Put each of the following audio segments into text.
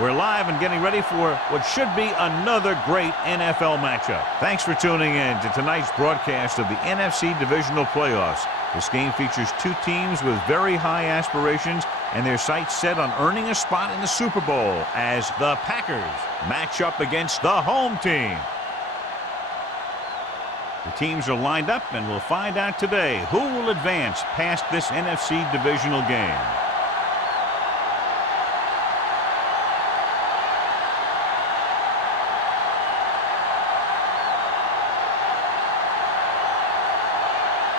We're live and getting ready for what should be another great NFL matchup. Thanks for tuning in to tonight's broadcast of the NFC Divisional Playoffs. This game features two teams with very high aspirations and their sights set on earning a spot in the Super Bowl as the Packers match up against the home team. The teams are lined up, and we'll find out today who will advance past this NFC divisional game.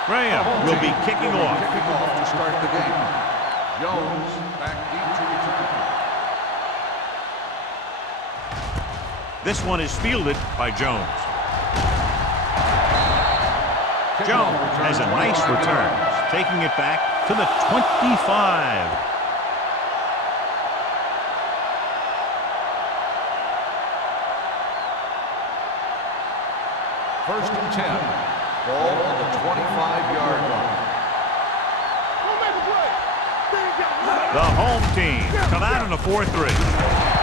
Graham will be kicking off. Kicking off to start the game. Jones back deep to return. This one is fielded by Jones. Jones has a nice return, taking it back to the 25. First and 10. Ball on the 25-yard line. The home team come out in a 4-3.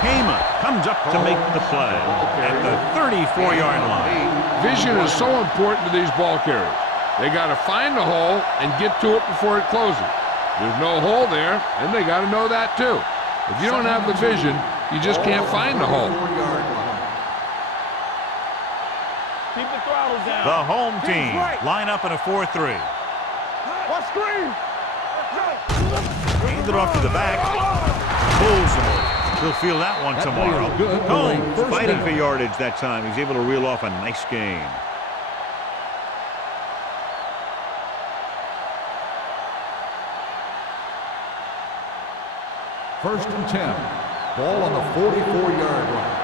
Hema comes up to make the play at the 34-yard line. Vision is so important to these ball carriers. They got to find the hole and get to it before it closes. There's no hole there, and they got to know that too. If you don't have the vision, you just can't find the hole. The home team line up in a 4-3. Hand it off to the back. Pulls him over. He'll feel that one tomorrow. Combs fighting for yardage that time. He's able to reel off a nice gain. First and 10. Ball on the 44-yard line.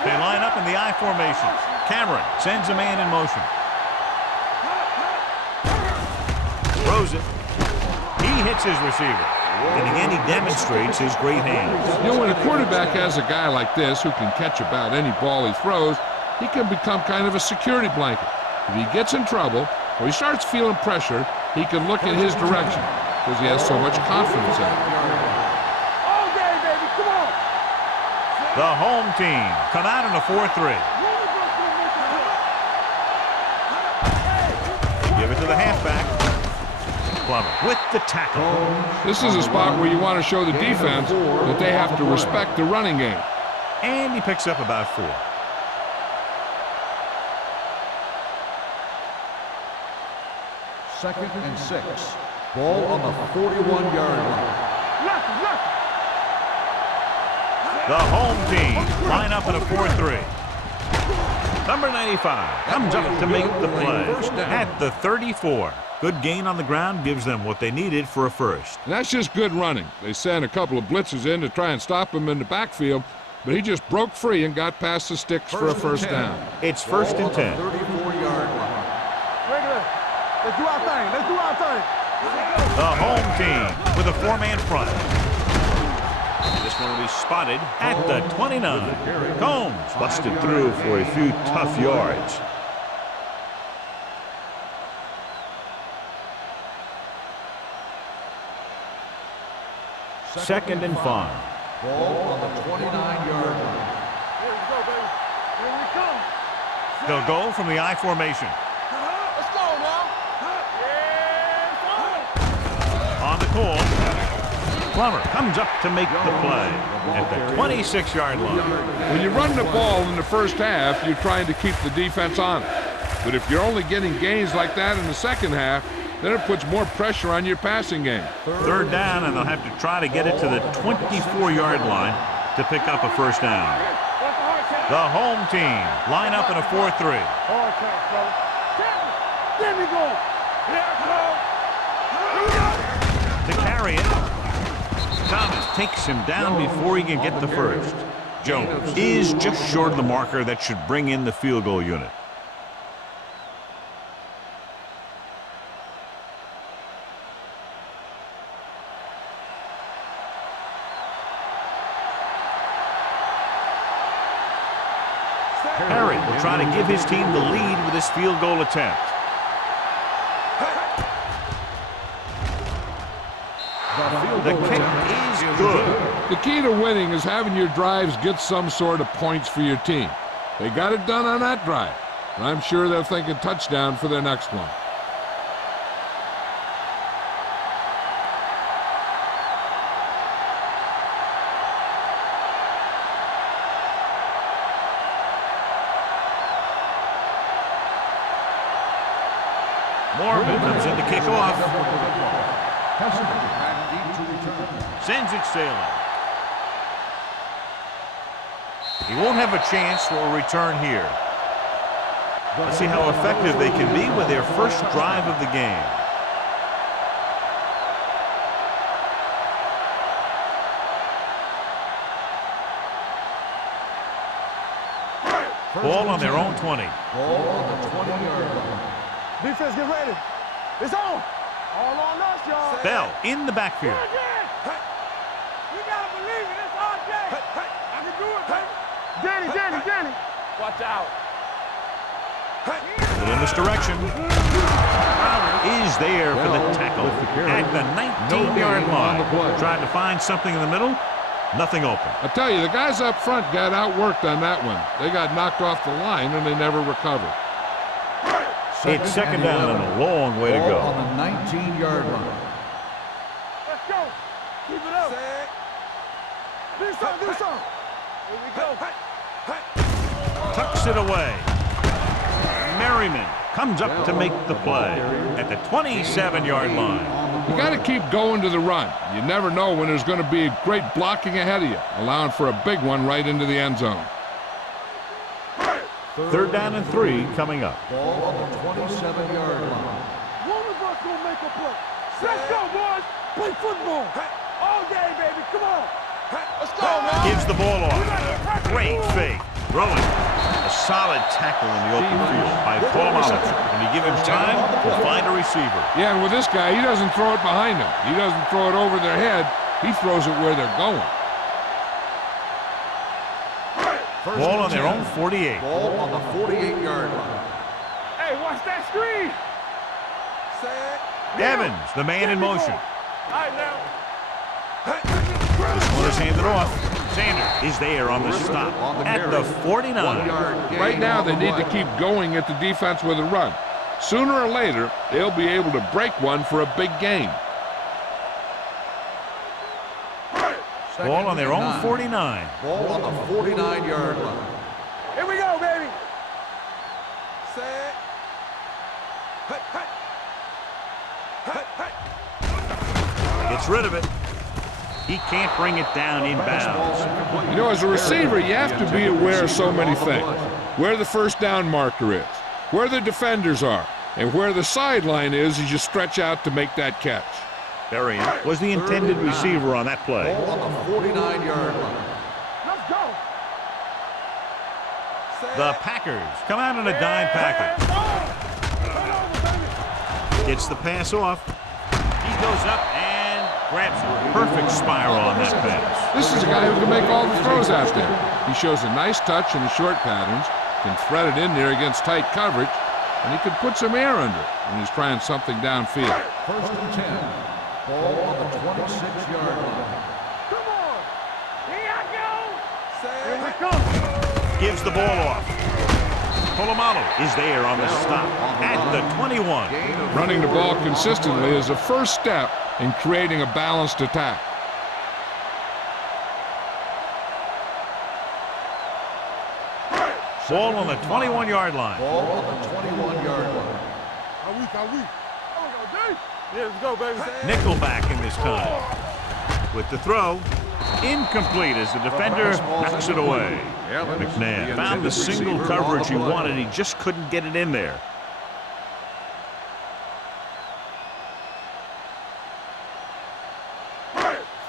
They line up in the I formation. Cameron sends a man in motion. Throws it. He hits his receiver. And again, he demonstrates his great hands. You know, when a quarterback has a guy like this who can catch about any ball he throws, he can become kind of a security blanket. If he gets in trouble or he starts feeling pressure, he can look in his direction because he has so much confidence in it. The home team come out in a 4-3. Give it to the halfback. Plummer with the tackle. This is a spot where you want to show the defense that they have to respect the running game. And he picks up about 4. Second and 6. Ball on the 41-yard line. The home team line up in a 4-3. Number 95 comes up to make the play at the 34. Good gain on the ground gives them what they needed for a first. And that's just good running. They sent a couple of blitzes in to try and stop him in the backfield, but he just broke free and got past the sticks for a first down. It's first and 10. 34-yard line. Let's do our thing. Let's do our thing. The home team with a 4-man front. This one will be spotted at the 29. Combs busted through for a few tough yards. Second and 5. Ball on the 29-yard line. Here we go, baby. Here we come. They'll go from the I formation. Let's go now. On the call. Plummer comes up to make the play at the 26-yard line. When you run the ball in the first half, you're trying to keep the defense on it. But if you're only getting gains like that in the second half, then it puts more pressure on your passing game. Third down, and they'll have to try to get it to the 24-yard line to pick up a first down. The home team line up in a 4-3. To carry it, Thomas takes him down before he can get the first. Jones is just short of the marker that should bring in the field goal unit. Perry will try to give his team the lead with this field goal attempt. The kick is good. The key to winning is having your drives get some sort of points for your team. They got it done on that drive, and I'm sure they'll think a touchdown for their next one. Morgan comes in to kick off. Sends it sailing. He won't have a chance for a return here. Let's see how effective they can be with their first drive of the game. Ball on their own 20. Ball on the 20-yard line. Defense, get ready. It's on. All on us, y'all. Bell in the backfield. You gotta believe it. It's our day. I can do it, baby. Danny. Watch out. A little misdirection. Is there for the tackle at the 19-yard line. Tried to find something in the middle. Nothing open. I tell you, the guys up front got outworked on that one. They got knocked off the line, and they never recovered. It's second down and a long way to go. On the 19-yard line. Let's go. Keep it up. Do something. Here we go. Tucks it away. Merriman comes up to make the play at the 27-yard line. You got to keep going to the run. You never know when there's going to be a great blocking ahead of you, allowing for a big one right into the end zone. Third down and 3 coming up. Ball on the 27-yard line. One of us gonna make a play. Let's go, boys. Play football. All day, baby. Come on. Let's go, man. Gives the ball off. Great fake. Throwing. A solid tackle in the open field by Polamalu. When you give him time, he'll find a receiver. Yeah, and with this guy, he doesn't throw it behind them. He doesn't throw it over their head. He throws it where they're going. Ball on their own 48. Ball on the 48-yard line. Hey, watch that screen. Evans, the man in motion. All right, now. This one is handed off. Sanders is there on the stop at the 49. Right now, they need to keep going at the defense with a run. Sooner or later, they'll be able to break one for a big gain. Ball on their own 49. Ball on the 49-yard line. Here we go, baby. Gets rid of it. He can't bring it down inbounds. You know, as a receiver, you have to be aware of so many things. Where the first down marker is, where the defenders are, and where the sideline is as you stretch out to make that catch. Berrien was the intended receiver on that play. Ball on the 49-yard line. Let's go. The Packers come out in a dime package. Gets the pass off. He goes up and grabs a perfect spiral on that pass. This is a guy who can make all the throws out there. He shows a nice touch in the short patterns, can thread it in there against tight coverage, and he can put some air under it when he's trying something downfield. First and 10. Ball on the 26-yard line. Come on. Here I go. Here we go. Gives the ball off. Polamalu is there on the stop at the 21. Running the ball consistently is a first step in creating a balanced attack. Ball on the 21-yard line. Ball on the 21-yard line. Are we? Yeah, let's go, baby. Nickelback in this time. With the throw, incomplete as the defender knocks it away. McNabb found the single coverage he wanted. He just couldn't get it in there.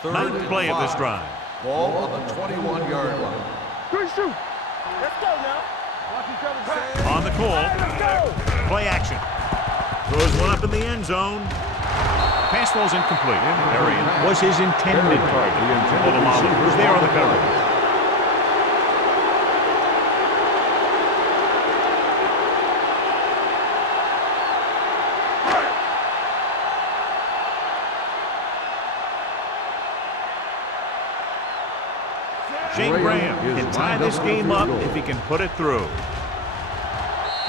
Ninth play of this drive. Ball on the 21-yard line. Good shoot. Let's go now. Watch each other. On the call, Let's go. play action. Throws one up in the end zone. Pass ball's incomplete. Berrien was his intended target. Polamalu was there on the coverage. Shane Graham can tie this game up if he can put it through.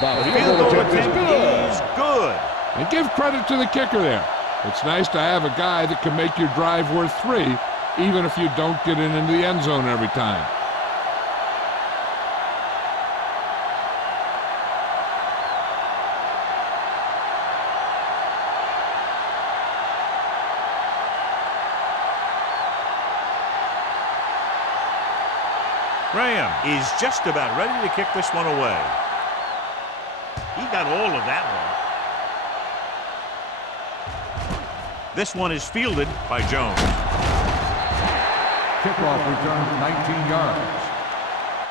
The field goal attempt is good. And give credit to the kicker there. It's nice to have a guy that can make your drive worth 3, even if you don't get it into the end zone every time. Graham is just about ready to kick this one away. He got all of that one. This one is fielded by Jones. Kickoff return 19 yards.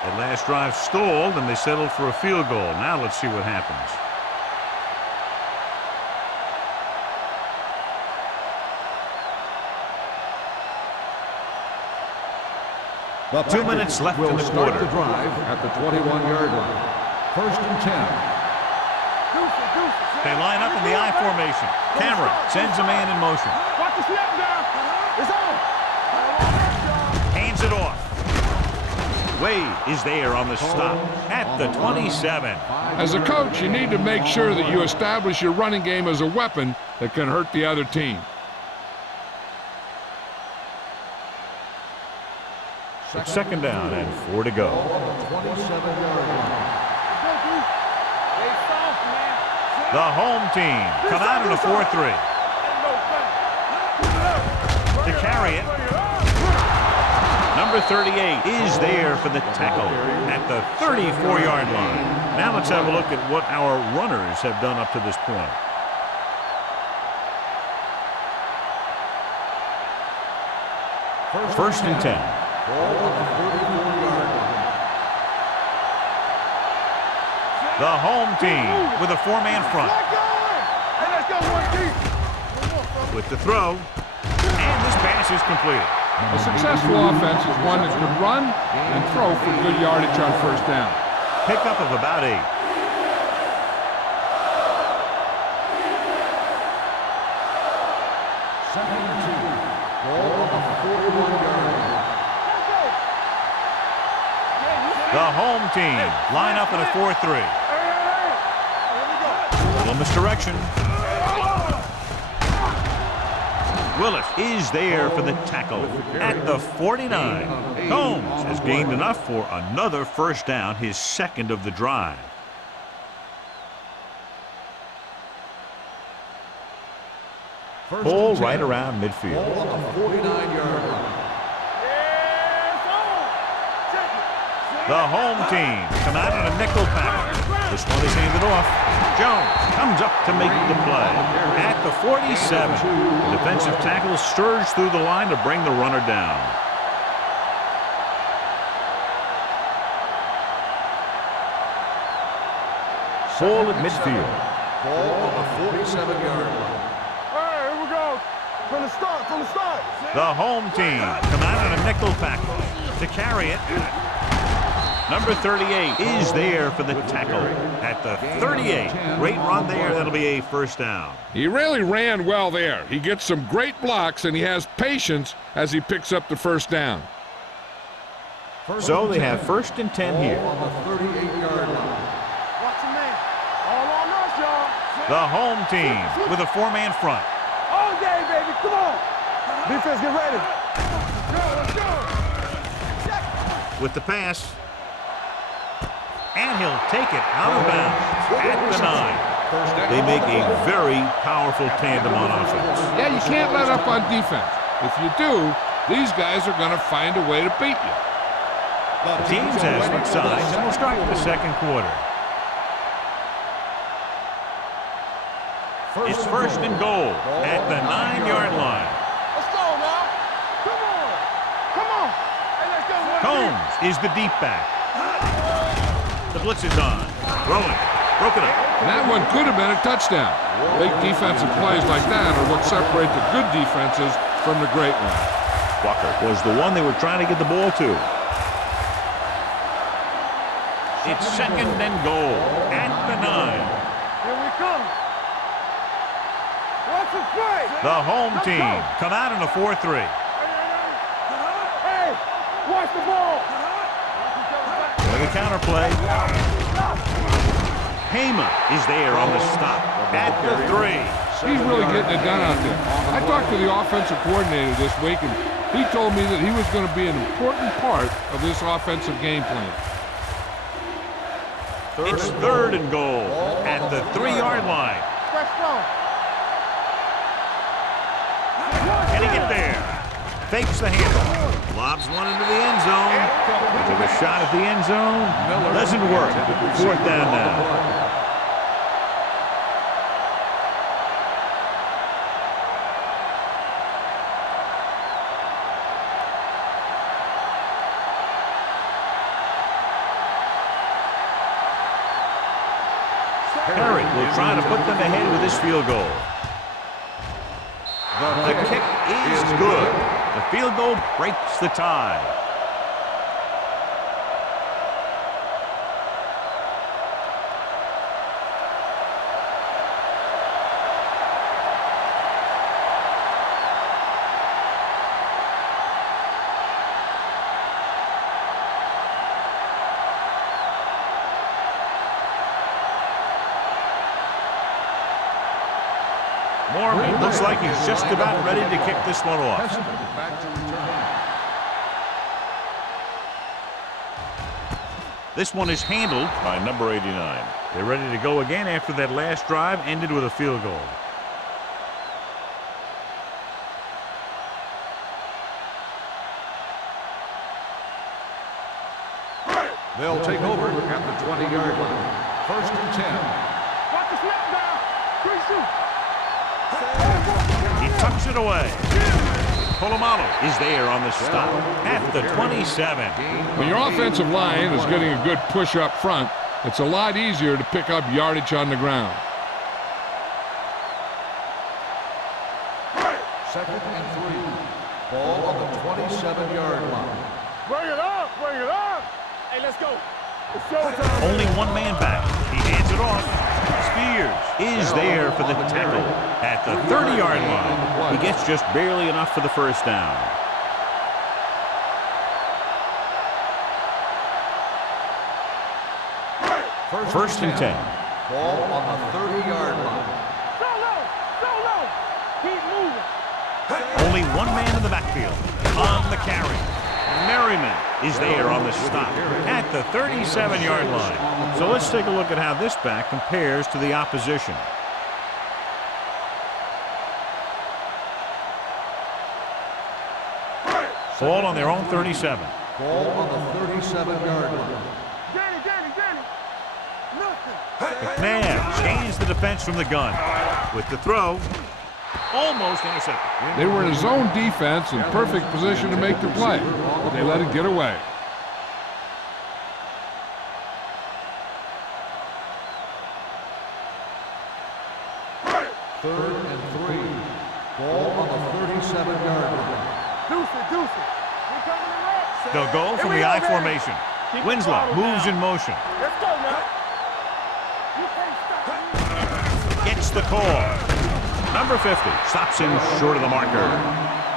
That last drive stalled, and they settled for a field goal. Now let's see what happens. The 2 minutes left in the start quarter. the drive at the 21-yard line. 1st and 10. They line up in the I formation. Cameron sends a man in motion. Watch the snap down. It's on. Hands it off. Wade is there on the stop at the 27. As a coach, you need to make sure that you establish your running game as a weapon that can hurt the other team. It's 2nd down and 4 to go. 27-yard line. The home team come out in a 4-3. To carry it. Number 38 is there for the tackle at the 34-yard line. Now let's have a look at what our runners have done up to this point. First and 10. Ball at the 34-yard line. The home team with a 4-man front. With the throw. And this pass is completed. A successful offense is one that can run and throw for good yardage on 1st down. Pickup of about 8. Second and 2. Ball at the 41-yard line. The home team line up in a 4-3. Little misdirection. Willis is there for the tackle at the 49. Combs has gained enough for another 1st down, his 2nd of the drive. Ball right around midfield. Ball at the 49-yard line. The home team come out in a nickel pack. This one is handed off. Jones comes up to make the play at the 47. The defensive tackle surged through the line to bring the runner down. Ball at midfield. Ball at the 47-yard line. Hey, here we go. From the start, from the start. The home team come out in a nickel pack to carry it. Number 38 is there for the tackle at the 38. Great run there. That'll be a 1st down. He really ran well there. He gets some great blocks, and he has patience as he picks up the 1st down. So they have 1st and 10 here. Ball on the 38-yard line. Watch the man. All on us, y'all. The home team with a 4-man front. All day, baby. Come on. Defense, get ready. Let's go. With the pass. And he'll take it out of bounds at the 9. They make a very powerful tandem on offense. Yeah, you can't let up on defense. If you do, these guys are going to find a way to beat you. The teams have switched sides, and we'll start with the 2nd quarter. It's 1st and goal at the 9-yard line. Let's go now. Come on. Come on. Hey, let's go. Combs is the deep back. The blitz is on. Rolling. Broken up. That one could have been a touchdown. Big defensive plays like that are what separate the good defenses from the great ones. Walker was the one they were trying to get the ball to. It's 2nd and goal at the 9. Here we come. What's the play? The home team come out in a 4-3. Hey, Watch the ball. With a counter play. Hema is there on the stop at the 3. He's really getting it done out there. I talked to the offensive coordinator this week, and he told me that he was going to be an important part of this offensive game plan. It's 3rd and goal at the 3-yard line. Can he get there? Fakes the handle. Lobs one into the end zone. Took a shot at the end zone. Doesn't work. 4th down now. Perry will try to put them ahead with this field goal. The kick is good. The field goal breaks the tie. Mormon looks like he's just about ready to kick this one off. This one is handled by number 89. They're ready to go again after that last drive ended with a field goal. They'll take over at the 20-yard line. 1st and 10. Watch the snap down. Great shoot. He tucks it away. Polamalu is there on the stop at the 27. When your offensive line is getting a good push up front, it's a lot easier to pick up yardage on the ground. 2nd and 3. Ball on the 27-yard line. Bring it up. Bring it up. Hey, let's go. It's showtime. Only one man back. He hands it off. Spears is there for the tackle at the 30-yard line. He gets just barely enough for the 1st down. First and 10. Ball on the 30-yard line. Solo. Keep moving. Only one man in the backfield on the carry. Merriman is there on the stop at the 37-yard line. So let's take a look at how this back compares to the opposition. Ball on their own 37. Ball on the 37-yard line. Danny. Nothing. McNabb scans the defense from the gun. With the throw, almost intercepted. They were in a zone defense in perfect position to make the play, but they let it get away. Third and 3. Ball on the 37-yard line. Deuce it. We coming to rock. They'll go from the I formation. Winslow moves in motion. Let's go now. You can't stop me. Gets the call. Number 50 stops him short of the marker.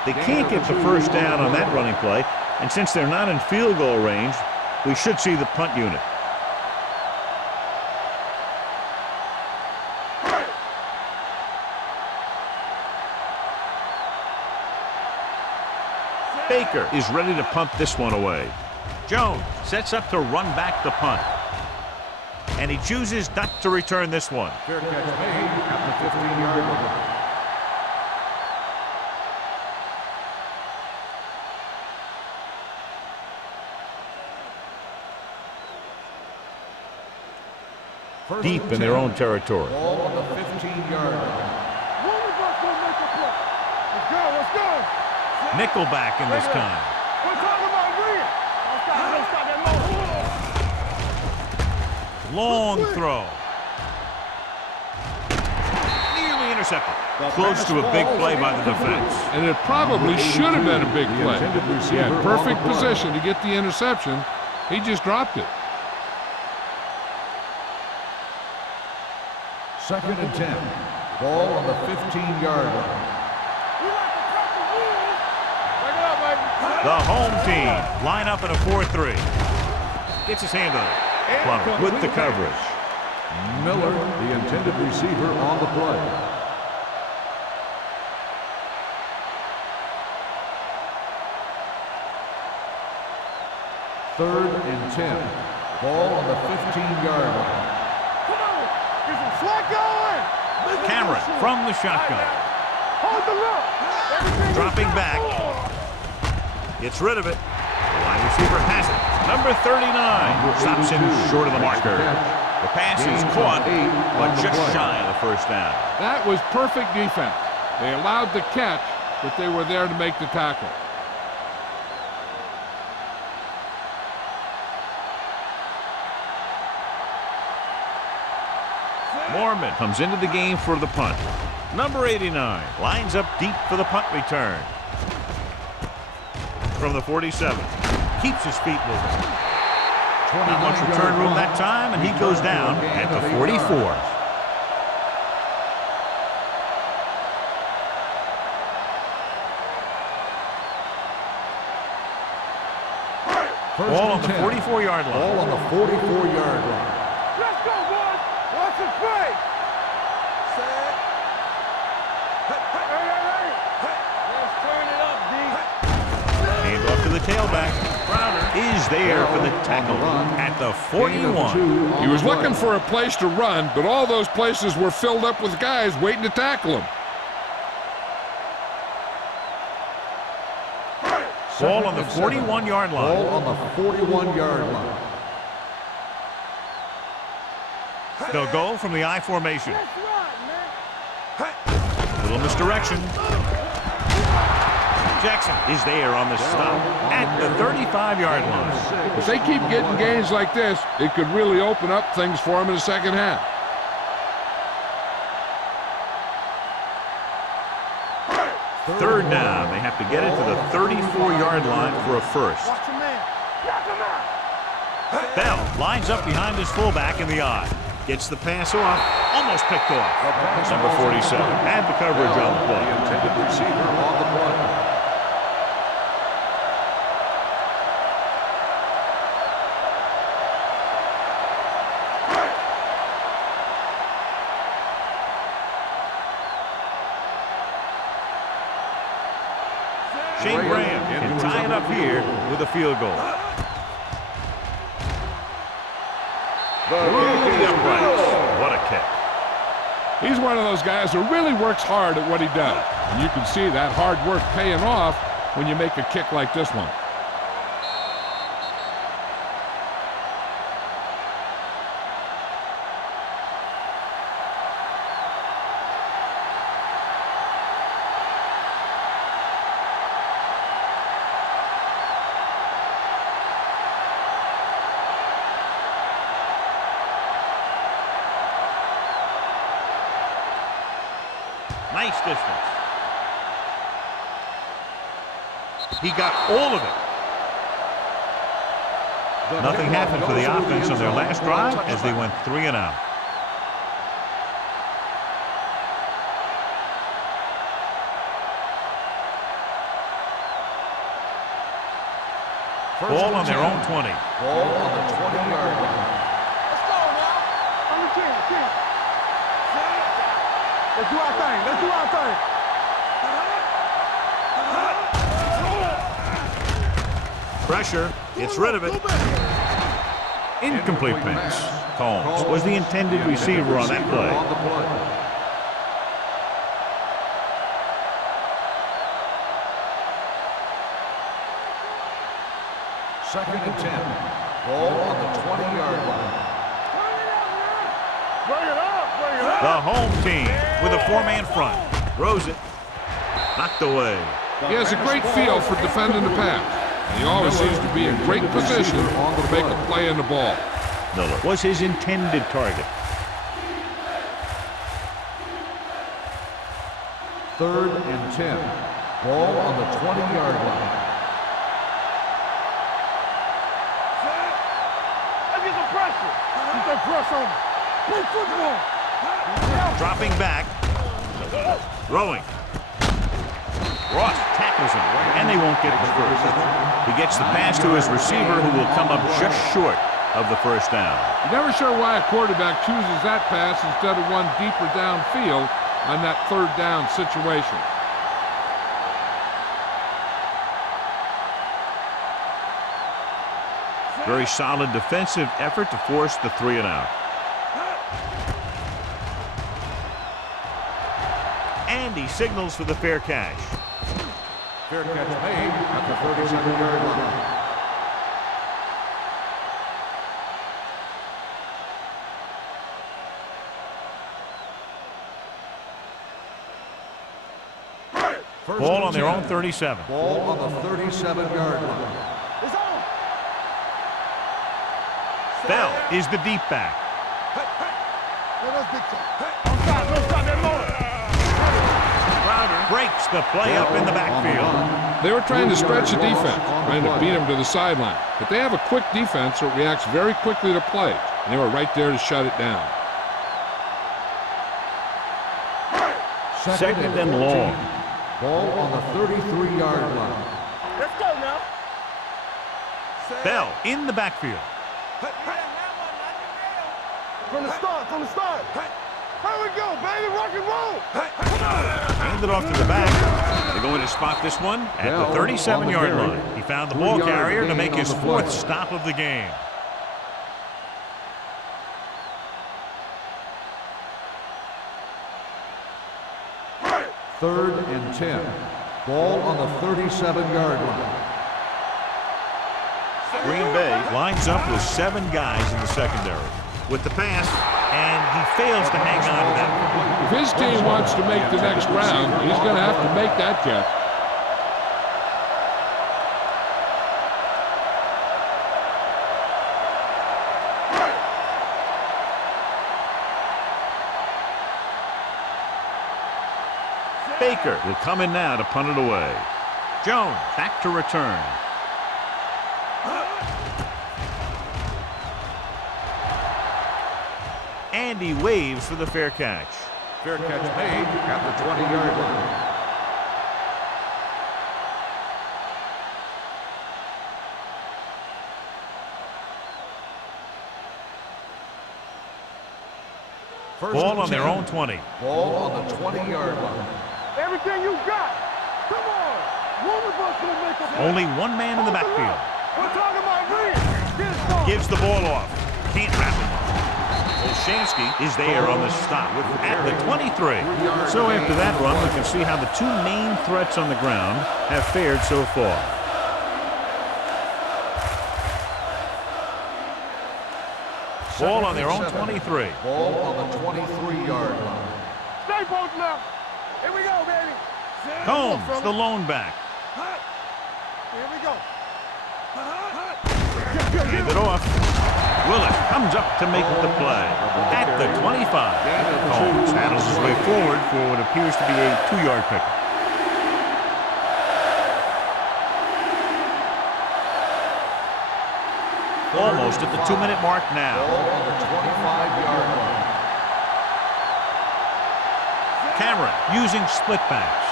They can't get the 1st down on that running play, and since they're not in field goal range, we should see the punt unit. Baker is ready to punt this one away. Jones sets up to run back the punt. And he chooses not to return this one. Fair catch made at the 15-yard line. Deep in their own territory. Ball on the 15-yard line. One of us will make a play. Let's go. Nickelback in this time. We're talking about Green. Don't stop that motion. Long throw. Nearly intercepted. Close to a big play by the defense. And it probably should have been a big play. He had perfect position to get the interception. He just dropped it. 2nd and 10. Ball on the 15-yard line. We like to cut the rules. Break it up, baby. The home team line up in a 4-3. Gets his hand on it. Plummer with the coverage. Miller, the intended receiver, on the play. Third and 10. Ball on the 15-yard line. Come on. Get some slack going. Cameron from the shotgun. Hold the look. Dropping back. Gets rid of it. The wide receiver has it. Number 39 stops him short of the marker. The pass is caught, but just shy of the first down. That was perfect defense. They allowed the catch, but they were there to make the tackle. Mormon comes into the game for the punt. Number 89 lines up deep for the punt return. From the 47, keeps his feet moving. Not much return room that time, and he goes down at the 44. Ball on the 44-yard line. Ball on the 44-yard line. Let's go, boys. Watch his face. Set. Hey. Let's turn it up, D. Hand off to the tailback. Crowder is there for the tackle at the 41. He was looking for a place to run, but all those places were filled up with guys waiting to tackle him. Ball on the 41-yard line. Ball on the 41-yard line. They'll go from the I formation. That's right, man. Little misdirection. Jackson is there on the stop at the 35-yard line. If they keep getting gains like this, it could really open up things for them in the second half. Third down. They have to get it to the 34-yard line for a first. Watch him, man. Knock him out. Bell lines up behind his fullback in the I. Gets the pass off. Almost picked off. Number 47. Add the coverage on the The play. intended receiver on the play. Shane Graham can tie it up here with a field goal. Through the uprights. What a kick. He's one of those guys who really works hard at what he does. And you can see that hard work paying off when you make a kick like this one. Nice distance. He got all of it. Nothing happened for the offense on their last drive as they went 3 and out. Ball on their own 20. Ball on the 20-yard line. Let's go now. On the 10. Let's do our thing. Let's do our thing. Pressure. Gets rid of it. Incomplete pass. Combs was the intended receiver on that play. On the play. Second and 10. Ball on the 20-yard line. Bring it up. The home team with a 4-man front. Throws it. Knocked away. He has a great feel for defending the pass. And he always seems to be in great position to make a play in the ball. Miller was his intended target. Third and 10. Ball on the 20-yard line. Let's get some pressure. Keep that pressure on him. Play football. Dropping back. Throwing. Ross tackles Jefferson, and they won't get the first. He gets the pass to his receiver, who will come up just short of the first down. You're never sure why a quarterback chooses that pass instead of one deeper downfield on that third down situation. Very solid defensive effort to force the 3 and out. And he signals for the fair catch. Fair catch made at the 37-yard line. Ball on their own 37. Ball on the 37-yard line. It's on. Bell is the deep back. Hey, that's big time. Don't stop that motor. Crowder breaks the play up in the backfield. They were trying to stretch the defense, trying to beat him to the sideline. But they have a quick defense that reacts very quickly to plays. And they were right there to shut it down. Second and long. Ball on the 33-yard line. Let's go now. Bell in the backfield. From the start, from the start. Here we go, baby, rock and roll. Hand it off to the back. They're going to spot this one at the 37-yard line. He found the ball carrier to make his 4th stop of the game. Third and 10. Ball on the 37-yard line. Green Bay lines up with 7 guys in the secondary. With the pass, and he fails to hang on to that. If his team wants to make the next round, he's going to have to make that catch. Baker will come in now to punt it away. Jones back to return. And he waves for the fair catch. Fair catch made at the 20-yard line. Ball on their own 20. Ball on the 20-yard line. Everything you got. Come on. One of us will make a play. Only one man in the backfield. We're talking about green. Get it started. Gives the ball off. Can't wrap it. Olshansky is there on the stop at the 23. So after that run, we can see how the 2 main threats on the ground have fared so far. Ball on their own 23. Ball on the 23-yard line. Stay both now. Here we go, baby. Combs, the lone back. Here we go. Give it off. Willett comes up to make the play at the 25. Combs handles his way forward for what appears to be a 2-yard pickup. Almost at the 2-minute mark now. Ball on the 25-yard line. Cameron using split backs.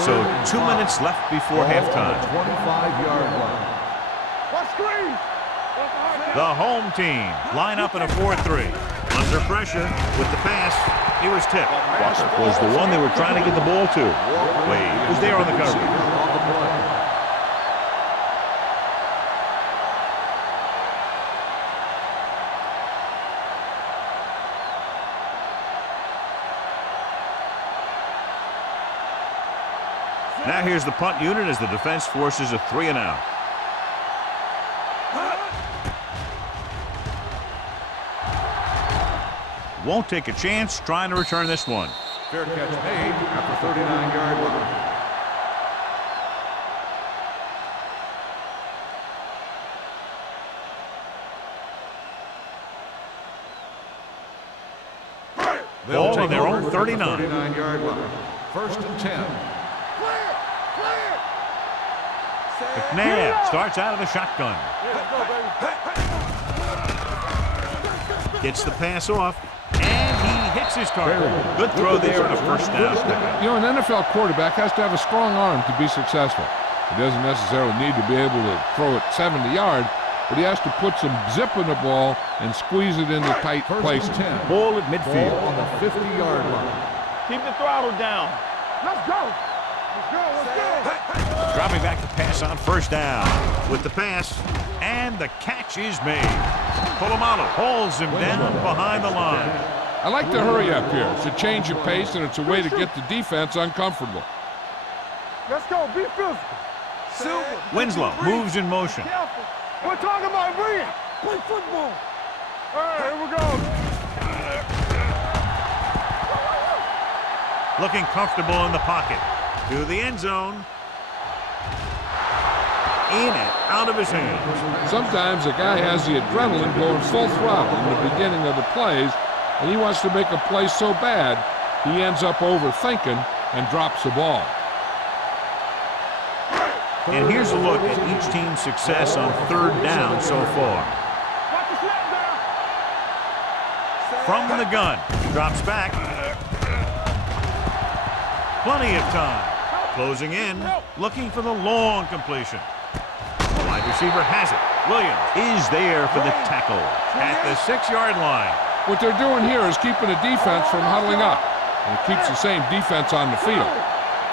So 2 minutes left before halftime. 25-yard line. What screen? The home team line up in a 4-3. Under pressure with the pass. He was tipped. Walker was the one they were trying to get the ball to. Wade was there on the coverage. On the play. Now here's the punt unit as the defense forces a 3 and out. Won't take a chance trying to return this one. Fair catch made at the 39-yard line. Ball on their own 39. 39-yard line. First and 10. Clear! Clear! McNabb starts out of the shotgun. Gets the pass off, and he hits his target. Good throw there and a first down. You know, an NFL quarterback has to have a strong arm to be successful. He doesn't necessarily need to be able to throw it 70 yards, but he has to put some zip in the ball and squeeze it into tight places. Ball at midfield. Ball on the 50-yard line. Keep the throttle down. Let's go. Let's go. Let's go. Dropping back to pass on first down. With the pass, and the catch is made. Polamalu holds him down behind the line. I like to hurry up here. It's a change of pace, and it's a way to get the defense uncomfortable. Let's go. Be physical. Winslow moves in motion. Careful. We're talking about bringing. Play football. All right, here we go. Looking comfortable in the pocket. To the end zone. In and out of his hands. Sometimes a guy has the adrenaline going full throttle in the beginning of the plays, and he wants to make a play so bad, he ends up overthinking and drops the ball. And here's a look at each team's success on third down so far. Watch the snap down. From the gun. Drops back. Plenty of time. Closing in. Looking for the long completion. The wide receiver has it. Williams is there for the tackle at the 6-yard line. What they're doing here is keeping the defense from huddling up, and it keeps the same defense on the field.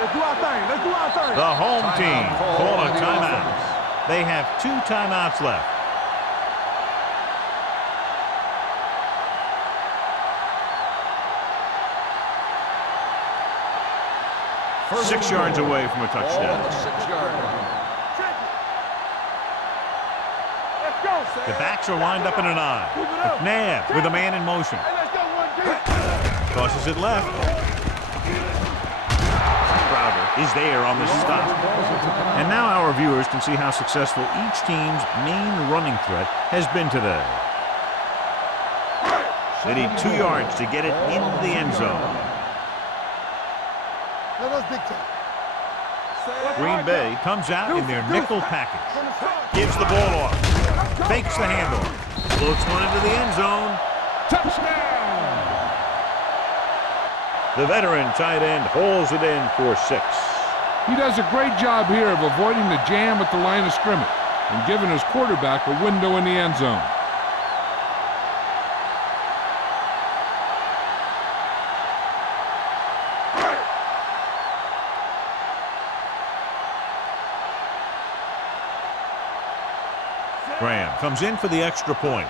Let's do our thing. Let's do our thing. The home team call a timeout. They have 2 timeouts left. First 6 yards away from a ball on touchdown. the 6-yard line. Let's go. The backs are lined up in an I. McNabb with a man in motion. Hey, let's go 1G. Tosses it left. Crowder is there on the stop. And now our viewers can see how successful each team's main running threat has been today. They need 2 yards to get it into the end zone. Green Bay comes out in their nickel package. Gives the ball off. Fakes the handoff. Floats one into the end zone. Touchdown! The veteran tight end hauls it in for 6. He does a great job here of avoiding the jam at the line of scrimmage and giving his quarterback a window in the end zone. Graham comes in for the extra point.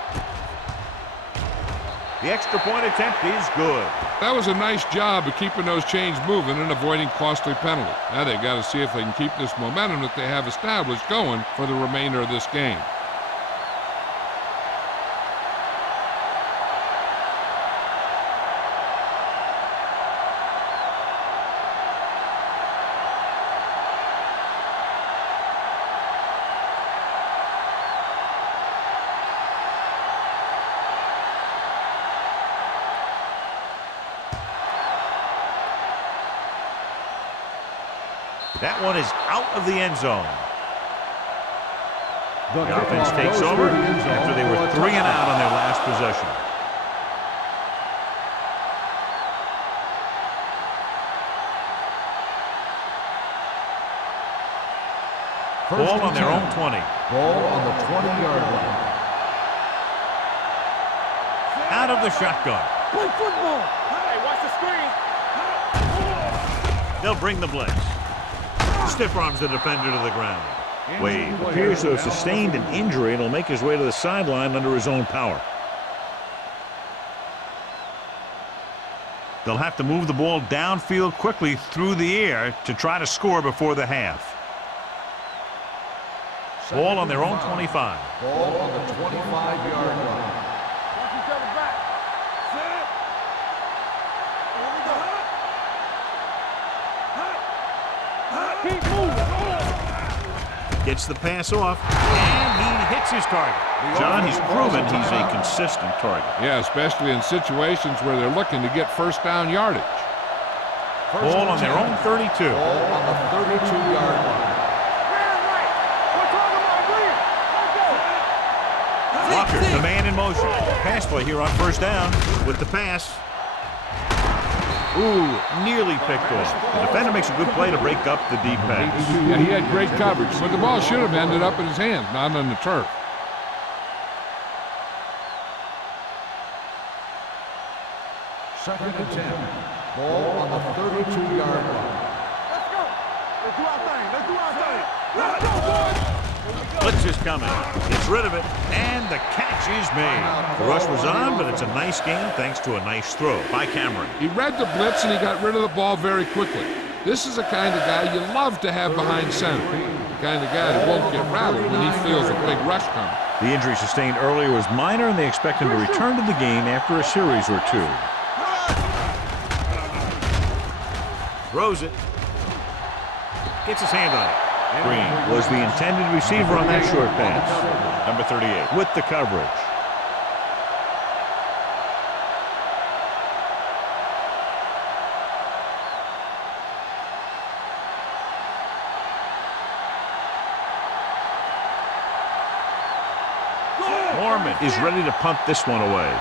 The extra point attempt is good. That was a nice job of keeping those chains moving and avoiding costly penalties. Now they've got to see if they can keep this momentum that they have established going for the remainder of this game. That one is out of the end zone. The offense takes over after they were 3 and out on their last possession. Ball on their own 20. Ball on the 20-yard line. Out of the shotgun. Play football. Hey, watch the screen. They'll bring the blitz. Stiff arms the defender to the ground. Wade appears to have sustained an injury and will make his way to the sideline under his own power. They'll have to move the ball downfield quickly through the air to try to score before the half. Ball on their own 25. Ball on the 25-yard line. Watch each other back. Set. Here we go. Keep moving. Gets the pass off, and he hits his target. John, he's proven he's a consistent target. Yeah, especially in situations where they're looking to get first down yardage. Ball on their own 32. Ball on the 32-yard line. Packer, the man in motion. Pass play here on first down with the pass. Ooh, nearly picked off. The defender makes a good play to break up the deep pass. Yeah, he had great coverage, but the ball should have ended up in his hands, not on the turf. Second and 10. Ball on the 32-yard line. Let's go. Let's do our thing. Let's do our thing. Let's go, boys. Blitz is coming. Gets rid of it, and the catch is made. The rush was on, but it's a nice game thanks to a nice throw by Cameron. He read the blitz, and he got rid of the ball very quickly. This is the kind of guy you love to have behind center. The kind of guy that won't get rattled when he feels a big rush coming. The injury sustained earlier was minor, and they expect him to return to the game after a series or two. Throws it. Gets his hand on it. Green was the intended receiver on that short pass. Number 38 with the coverage. Mormon is ready to punt this one away.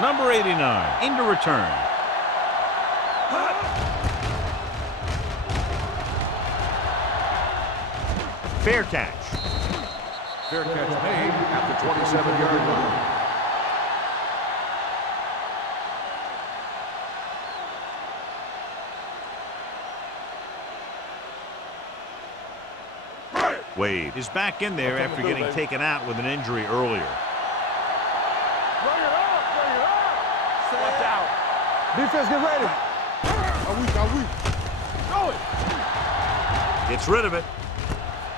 Number 89 into return. Fair catch. Fair catch made at the 27-yard line. Wade is back in there after getting taken out with an injury earlier. Bring it up. Bring it up. Watch out. Defense, get ready. Are we? Throw it. Gets rid of it.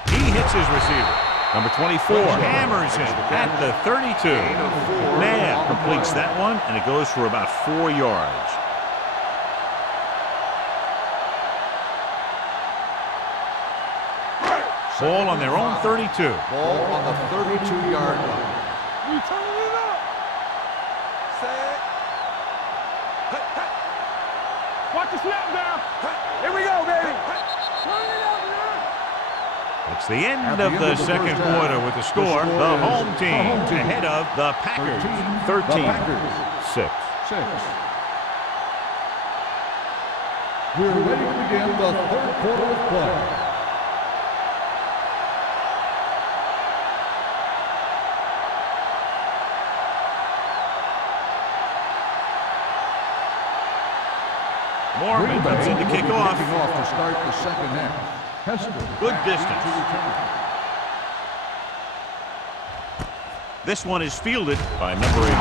He hits his receiver. Number 24 hammers him at the 32. Now completes that one, and it goes for about 4 yards. Ball on their own 32. Ball on the 32-yard line. We turning it up. Set. Watch the snap now. Here we go, baby. Turn it up now. It's the end of the second quarter with the score. The home team ahead of the Packers. 13-6. We're ready to begin the third quarter of play. Mormon comes in to kick off. To start the second half. Good distance. This one is fielded by number 89.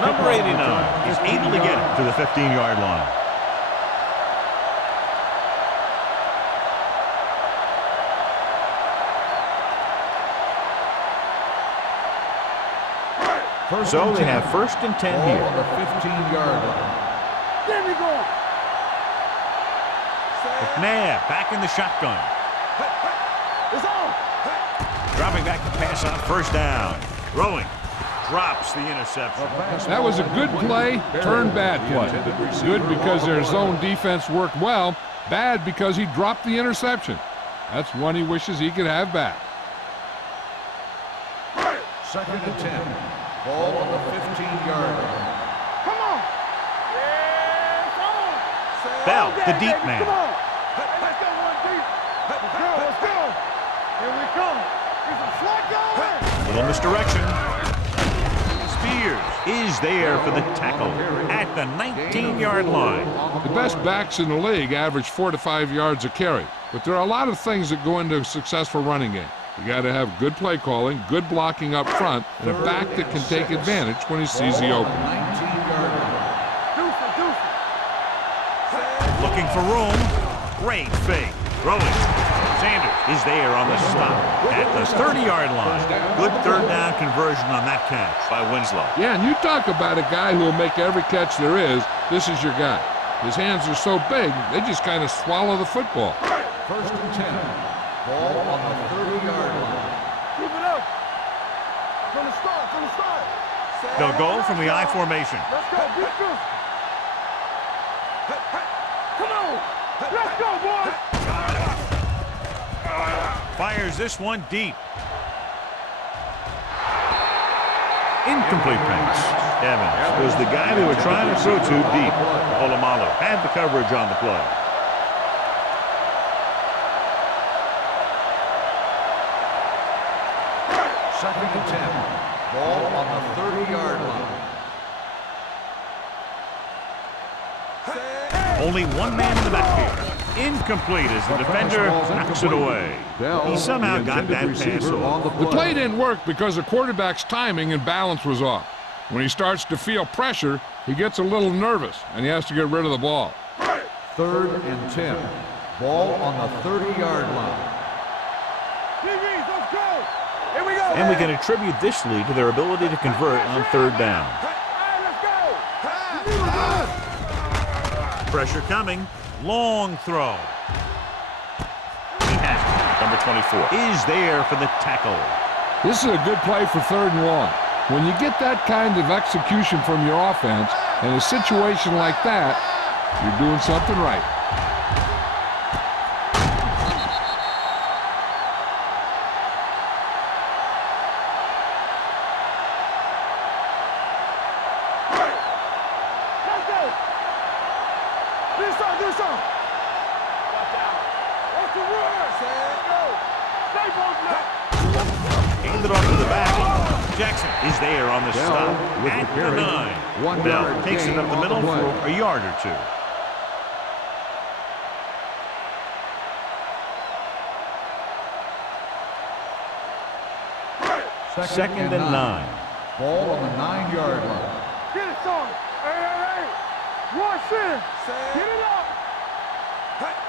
Number 89 is able to get it to the 15-yard line. So they have first and 10 here. On the 15-yard line. There we go. McNabb back in the shotgun. It's on. Dropping back to pass on first down. Throwing. Drops the interception. That was a good play, turned bad play. Good because their zone defense worked well. Bad because he dropped the interception. That's one he wishes he could have back. Second and 10. Ball on the 15-yard line. Come on. Yeah, come on. Bell, Okay, the deep baby, man. Come on. Let's go one deep. Let's go. Here we come. There's a slot going. Little misdirection. Spears is there for the tackle at the 19-yard line. The best backs in the league average 4 to 5 yards a carry. But there are a lot of things that go into a successful running game. You got to have good play calling, good blocking up front, and a back that can take advantage when he sees the opening. 19-yard line. Looking for room. Great fake. Throwing. Sanders is there on the stop at the 30-yard line. Good third down conversion on that catch by Winslow. Yeah, and you talk about a guy who will make every catch there is. This is your guy. His hands are so big, they just kind of swallow the football. First and 10. Ball on the 30-yard line. Keep it up. From the start. They'll go from the I formation. Let's go. Beat this. Come on. Let's go, boys. Fires this one deep. Incomplete pass. Evans was the guy they were trying to throw to deep. Olamalu had the coverage on the play. Second and 10. Ball on the 30-yard line. Only one man in the backfield. Incomplete as the defender knocks it away. He somehow got that pass off. The play didn't work because the quarterback's timing and balance was off. When he starts to feel pressure, he gets a little nervous, and he has to get rid of the ball. Third and 10. Ball on the 30-yard line. Let's go. Here we go. And we can attribute this lead to their ability to convert on third down. Pressure coming. Long throw. He has it. Number 24 is there for the tackle. This is a good play for 3rd and long. When you get that kind of execution from your offense in a situation like that, you're doing something right. Handed off to the back. Jackson is there on the stop at the 9. Bell takes it up the middle for a yard or two. Second and 9. Ball on the 9-yard line. Get it, son. Hey. One center. Get it up.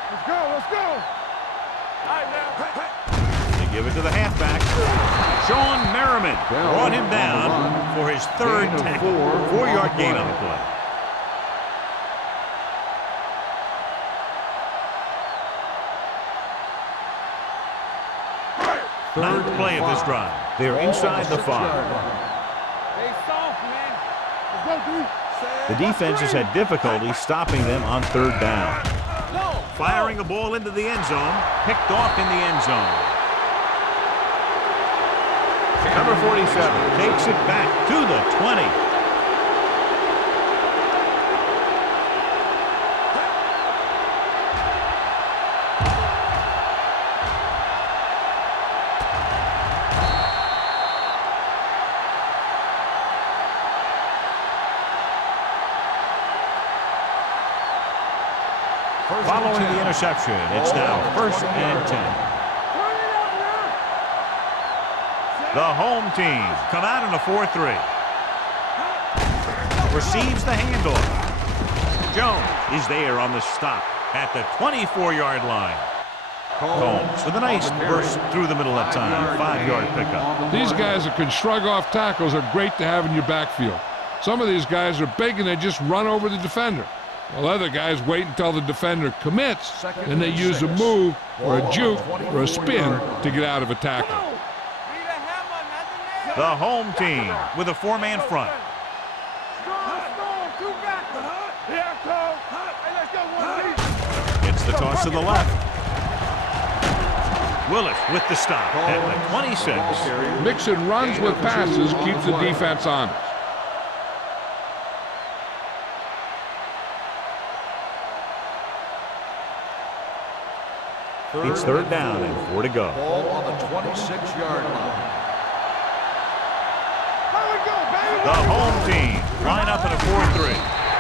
Let's go. All right, now. They give it to the halfback. Sean Merriman brought him down for his 3rd tackle. 4-yard gain on the play. Ninth play of this drive. They're inside the 5. Hey, soft, man. Let's go, dude. The defense has had difficulty stopping them on 3rd down. Firing a ball into the end zone. Picked off in the end zone. Number 47 takes it back to the 20. Following the interception, it's now 1st and 10. The home team come out in a 4-3. Receives the handoff. Jones is there on the stop at the 24-yard line. Combs with a nice burst through the middle that time. 5-yard pickup. These guys that can shrug off tackles are great to have in your backfield. Some of these guys are big and they just run over the defender. While other guys wait until the defender commits, and they use a move or a juke or a spin to get out of a tackle. The home team with a 4-man front. Gets the toss to the left. Willis with the stop at the 26. Mixing runs with passes keeps the defense honest. It's 3rd down and 4 to go. Ball on the 26-yard line. The home team line up in a 4-3.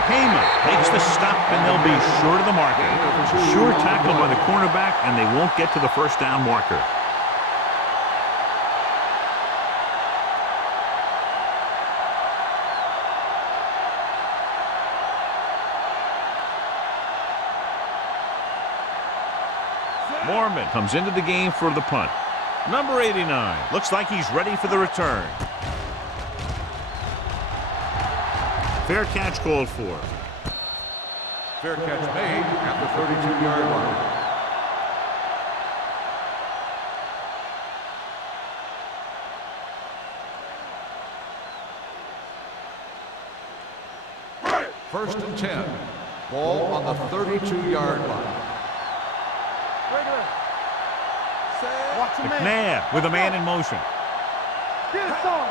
Heyman makes the stop, and they'll be short of the marker. Sure tackle by the cornerback, and they won't get to the 1st down marker. Mormon comes into the game for the punt. Number 89 looks like he's ready for the return. Fair catch called for. Fair catch made at the 32-yard line. First and 10. Ball on the 32-yard line. Watch your man. McNabb with a man in motion. Get it, son.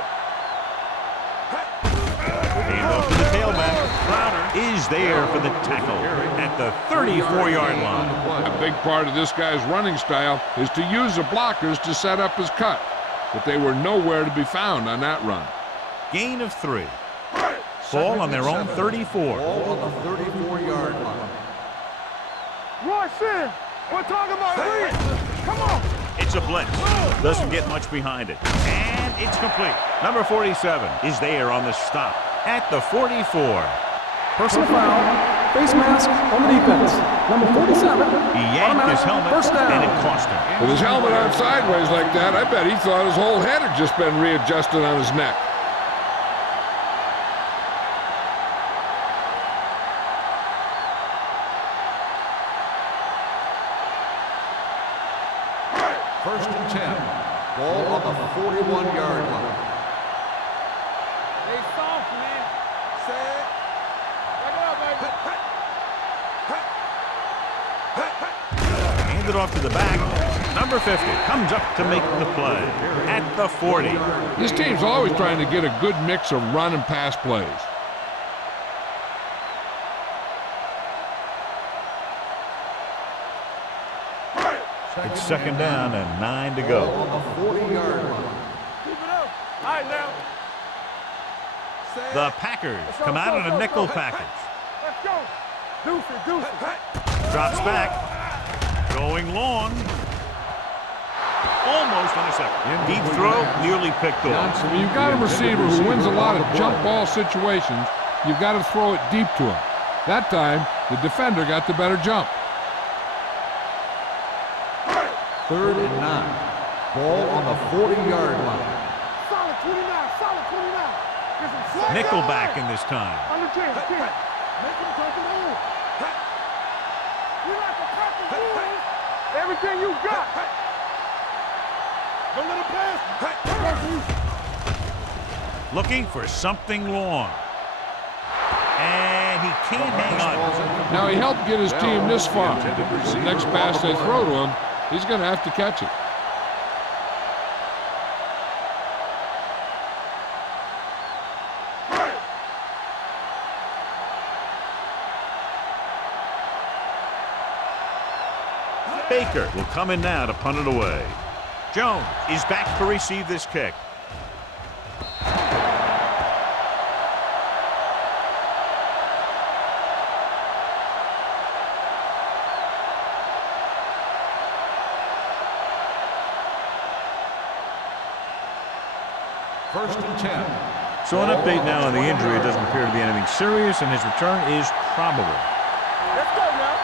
Hand off to the tailback. Crowder is there for the tackle at the 34-yard line. A big part of this guy's running style is to use the blockers to set up his cut, but they were nowhere to be found on that run. Gain of 3. Ball on their own 34. Ball on the 34-yard line. Rush in. We're talking about read. Come on. It's a blitz. Doesn't get much behind it. And it's complete. Number 47 is there on the stop at the 44. Personal foul, face mask on the defense. Number 47. He yanked his helmet, First down. and it cost him. With his helmet on sideways like that, I bet he thought his whole head had just been readjusted on his neck. First and 10. Ball on the 41-yard line. They soft, man. Set. Back up, baby. Hand it off to the back. Number 50 comes up to make the play at the 40. This team's always trying to get a good mix of run and pass plays. It's second down and 9 to go. On the 40-yard line. Keep it up. All right, now. The Packers come out in a nickel package. Let's go. Deuce it. Drops back. Going long. Almost intercepted. Deep throw, nearly picked off. When you've got a receiver who wins a lot of jump ball situations, you've got to throw it deep to him. That time, the defender got the better jump. Third and 9. Ball on the 40-yard line. Solid 29. Solid 29. Get some slack Nickelback down in this time. there. On the 10. Make him touch it on. We like to cut the rules. Everything you got. Don't let him pass. Looking for something long. And he can't hang on. Now, he helped get his team this far. The next pass they throw to him, he's going to have to catch it. Baker will come in now to punt it away. Jones is back to receive this kick. First and 10. So an update now on the injury. It doesn't appear to be anything serious, and his return is probable. Let's go now.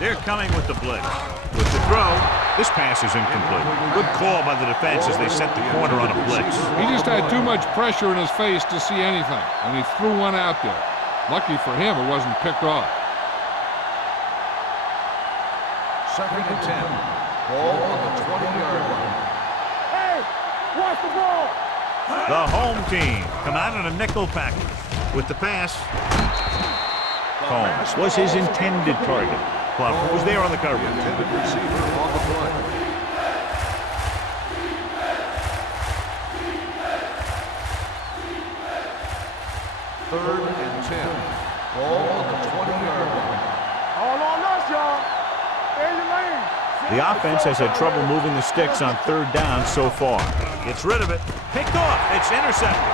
They're coming with the blitz. With the throw, this pass is incomplete. Good call by the defense as they set the corner on a blitz. He just had too much pressure in his face to see anything, and he threw one out there. Lucky for him, it wasn't picked off. Second and 10. Ball on the 20-yard line. Hey, watch the ball. The home team come out in a nickel package. With the pass, Combs was his intended target. Clough was there on the coverage. Intended receiver on the play. Third and 10. Ball on the 20-yard line. All on us, y'all. Stay in your lane. The offense has had trouble moving the sticks on third down so far. Gets rid of it. Picked off. It's intercepted.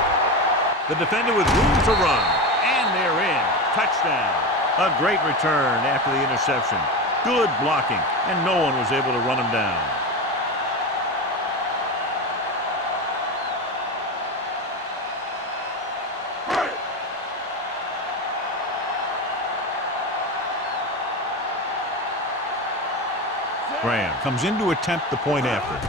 The defender with room to run. And they're in. Touchdown. A great return after the interception. Good blocking. And no one was able to run him down. Graham comes in to attempt the point after.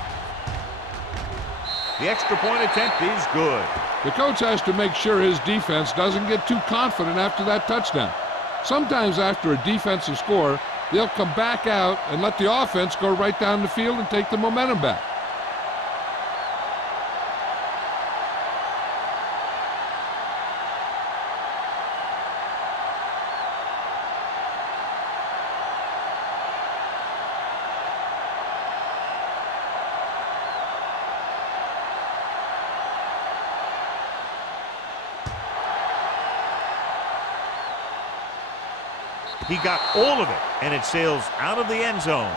The extra point attempt is good. The coach has to make sure his defense doesn't get too confident after that touchdown. Sometimes after a defensive score, they'll come back out and let the offense go right down the field and take the momentum back. He got all of it, and it sails out of the end zone.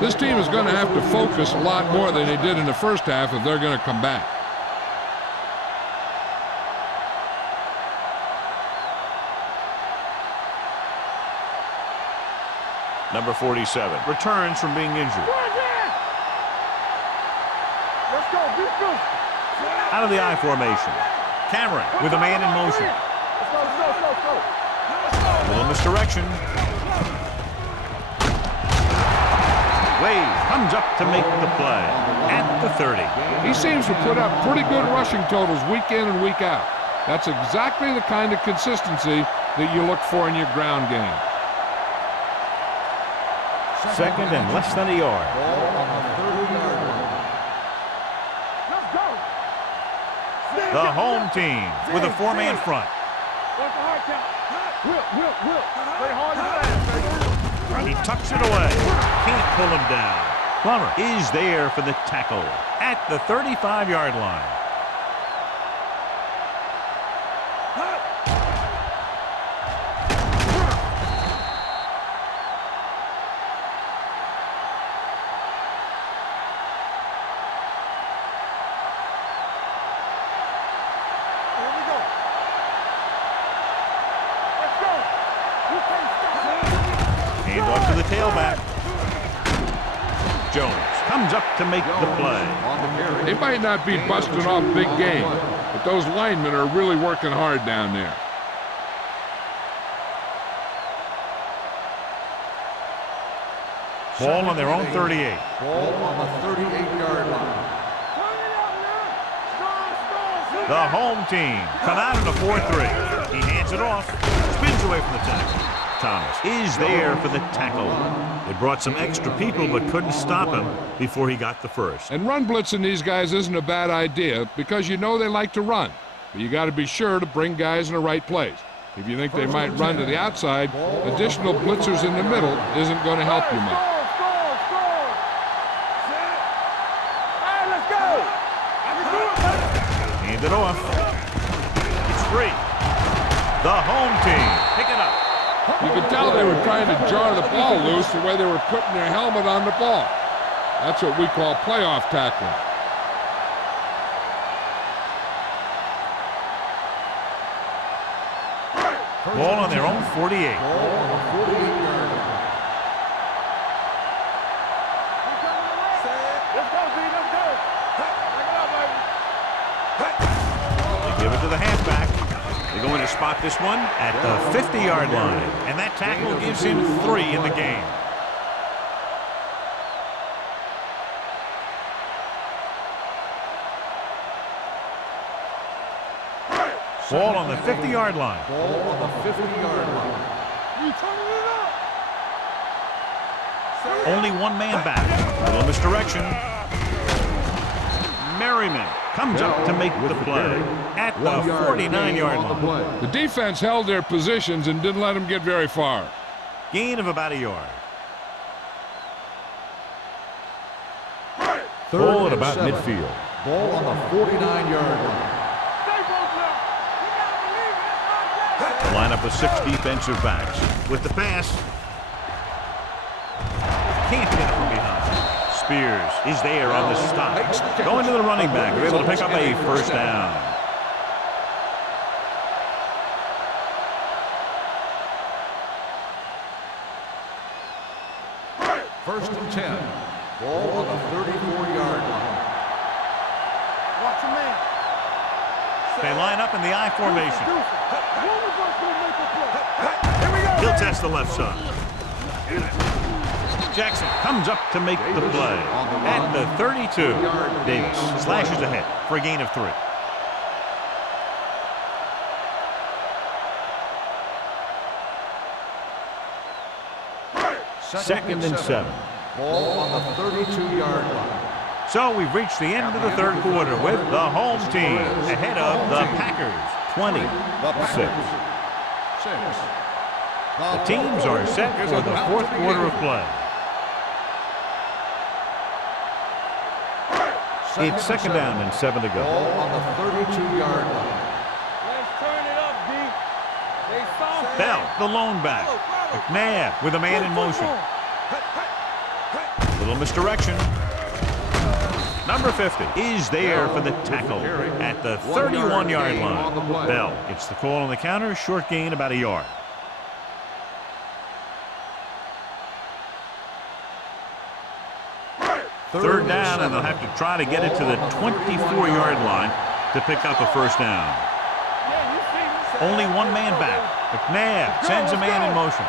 This team is going to have to focus a lot more than they did in the first half if they're going to come back. Number 47 returns from being injured. Let's go, defense. Out of the I formation. Cameron with a man in motion. Let's go. Little misdirection. Wade comes up to make the play at the 30. He seems to put up pretty good rushing totals week in and week out. That's exactly the kind of consistency that you look for in your ground game. Second and less than a yard. The home team with a four-man front. He tucks it away. Can't pull him down. Plummer is there for the tackle at the 35-yard line. Hand off to the tailback. Jones comes up to make the play. They might not be busting off big game, but those linemen are really working hard down there. Ball on their own 38. Ball on the 38-yard line. The home team come out in a 4-3. He hands it off, spins away from the tackle. Thomas is there for the tackle. They brought some extra people but couldn't stop him before he got the first. And run blitzing these guys isn't a bad idea because you know they like to run. But you got to be sure to bring guys in the right place. If you think they might run to the outside, additional blitzers in the middle isn't going to help you much. Hand it off. It's free. The home team pick it up. You could tell they were trying to jar the ball loose the way they were putting their helmet on the ball. That's what we call playoff tackling. Ball on their own 48. They give it to the halfback. They're going to spot this one at the 50-yard line. And that tackle gives him 3 in the game. Ball on the 50-yard line. Ball on the 50-yard line. Only one man back. Little misdirection. Merriman comes up to make the play at the 49-yard line. The defense held their positions and didn't let them get very far. Gain of about a yard. Ball at about midfield. Ball on the 49-yard line. Line up of 6 defensive backs. With the pass. Can't get it from behind. Spears is there on the stop. Going to the running back. They're able to pick up a first down. First and 10. Ball on the 34-yard line. Watch him in. They line up in the I formation. Here we go. He'll test the left side. Jackson comes up to make the play at the 32. Davis slashes ahead for a gain of 3. Second and 7. Ball on the 32-yard line. So we've reached the end of the third quarter with the home team ahead of the Packers 20-6. The teams are set for the fourth quarter of play. It's second down and 7 to Ball go. on the 32-yard line. Let's turn it up, D. They soft Bell, the lone back. McNair with a man in motion. Little misdirection. Number 50 is there for the tackle at the 31-yard line. Bell gets the call on the counter. Short gain, about a yard. Third down, and they'll have to try to get it to the 24-yard line to pick up a first down. Only one man back. McNair sends a man in motion.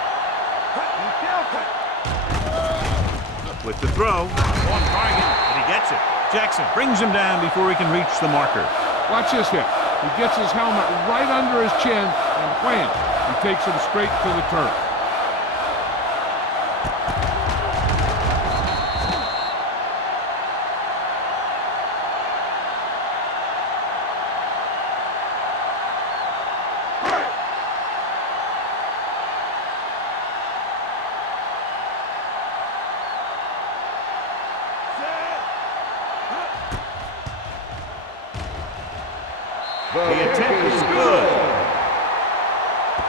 With the throw, on target, and he gets it. Jackson brings him down before he can reach the marker. Watch this hit. He gets his helmet right under his chin, and wham, he takes him straight to the turf. The attempt is good.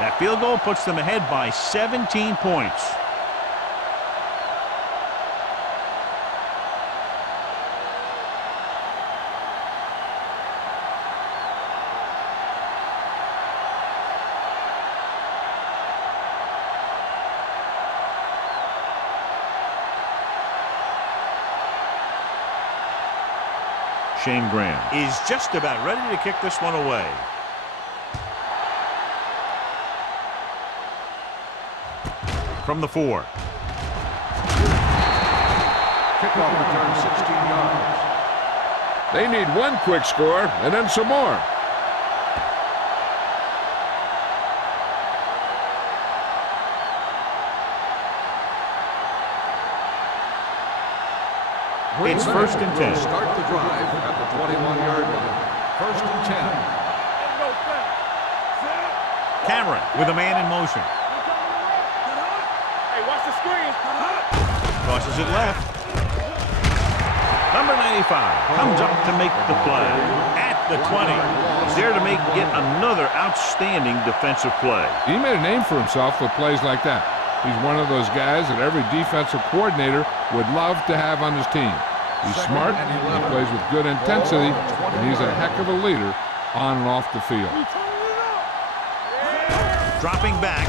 That field goal puts them ahead by 17 points. Shane Graham is just about ready to kick this one away. From the 4. Kickoff return 16 yards. They need one quick score and then some more. It's first and 10. Start the drive at the 21-yard line. First and 10. Cameron with a man in motion. Hey, watch the screen. Crosses it left. Number 95 comes up to make the play at the 20. He's there to make yet another outstanding defensive play. He made a name for himself with plays like that. He's one of those guys that every defensive coordinator would love to have on his team. He's smart, he plays with good intensity, and he's a heck of a leader on and off the field. Dropping back,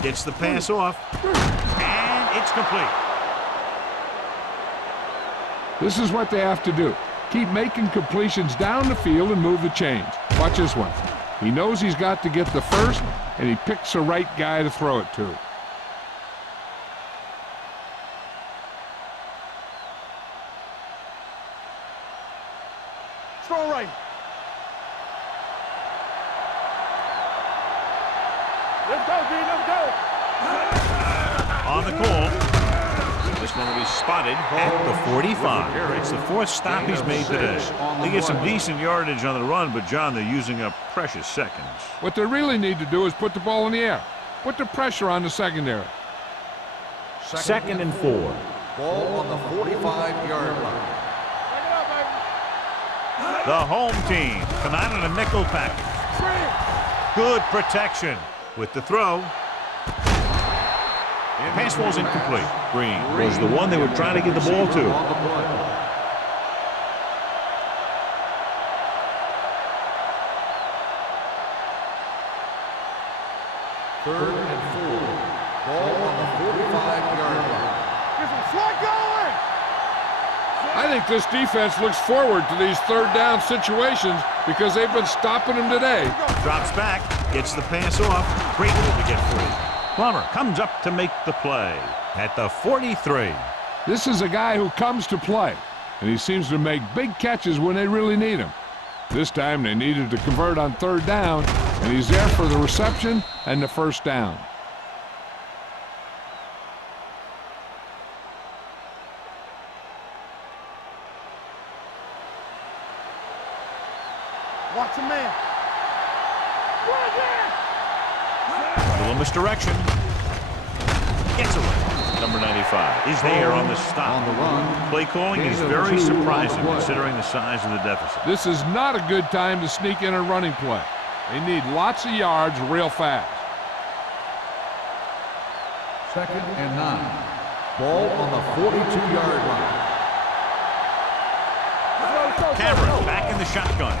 gets the pass off, and it's complete. This is what they have to do. Keep making completions down the field and move the chains. Watch this one. He knows he's got to get the first, and he picks the right guy to throw it to. Strong right. Let's go, D. Let's go. On the call. This one will be spotted at the 45. It's the 4th stop he's made today. They get some decent yardage on the run, but, John, they're using up precious seconds. What they really need to do is put the ball in the air. Put the pressure on the secondary. Second and 4. Ball on the 45-yard line. The home team come out in a nickel package. Good protection with the throw. Pass ball's incomplete. Green was the one they were trying to get the ball to. Third and 4. Ball on the 45-yard line. Get some slot going. I think this defense looks forward to these third down situations because they've been stopping them today. Drops back, gets the pass off. Great to get free. Plummer comes up to make the play at the 43. This is a guy who comes to play, and he seems to make big catches when they really need him. This time they needed to convert on third down, and he's there for the reception and the first down. Watch a man. A little misdirection. Gets away. Number 95 is there on the stop. On the run. Play calling is very surprising considering the size of the deficit. This is not a good time to sneak in a running play. They need lots of yards real fast. Second and 9. Ball on the 42-yard line. Cameron back in the shotgun.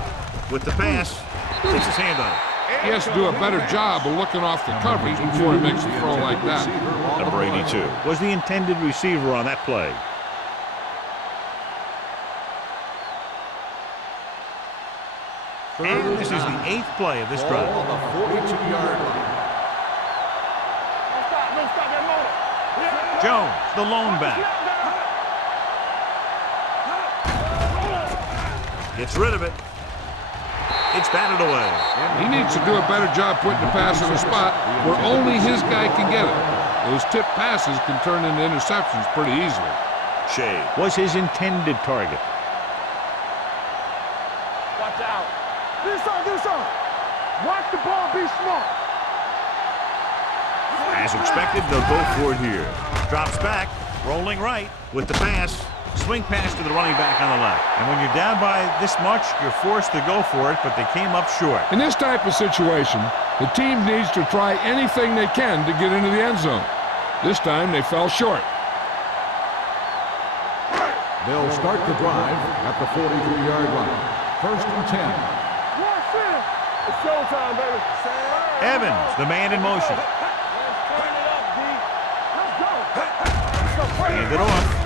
With the pass, takes his hand on it. He has to do a better job of looking off the coverage before he makes a throw like that. Number 82 was the intended receiver on that play. And this is the 8th play of this drive. On the 42-yard line. Jones, the lone back. Gets rid of it. It's batted away. He needs to do a better job putting the pass in a spot where only his guy can get it. Those tip passes can turn into interceptions pretty easily. Shea was his intended target. Watch out. Do something. Watch the ball, be smart. As expected, they'll go for it here. Drops back, rolling right with the pass. Swing pass to the running back on the left. And when you're down by this much, you're forced to go for it, but they came up short. In this type of situation, the team needs to try anything they can to get into the end zone. This time, they fell short. They'll start the drive at the 43-yard line. First and 10. It's showtime, baby. Evans, the man in motion. Hand it off.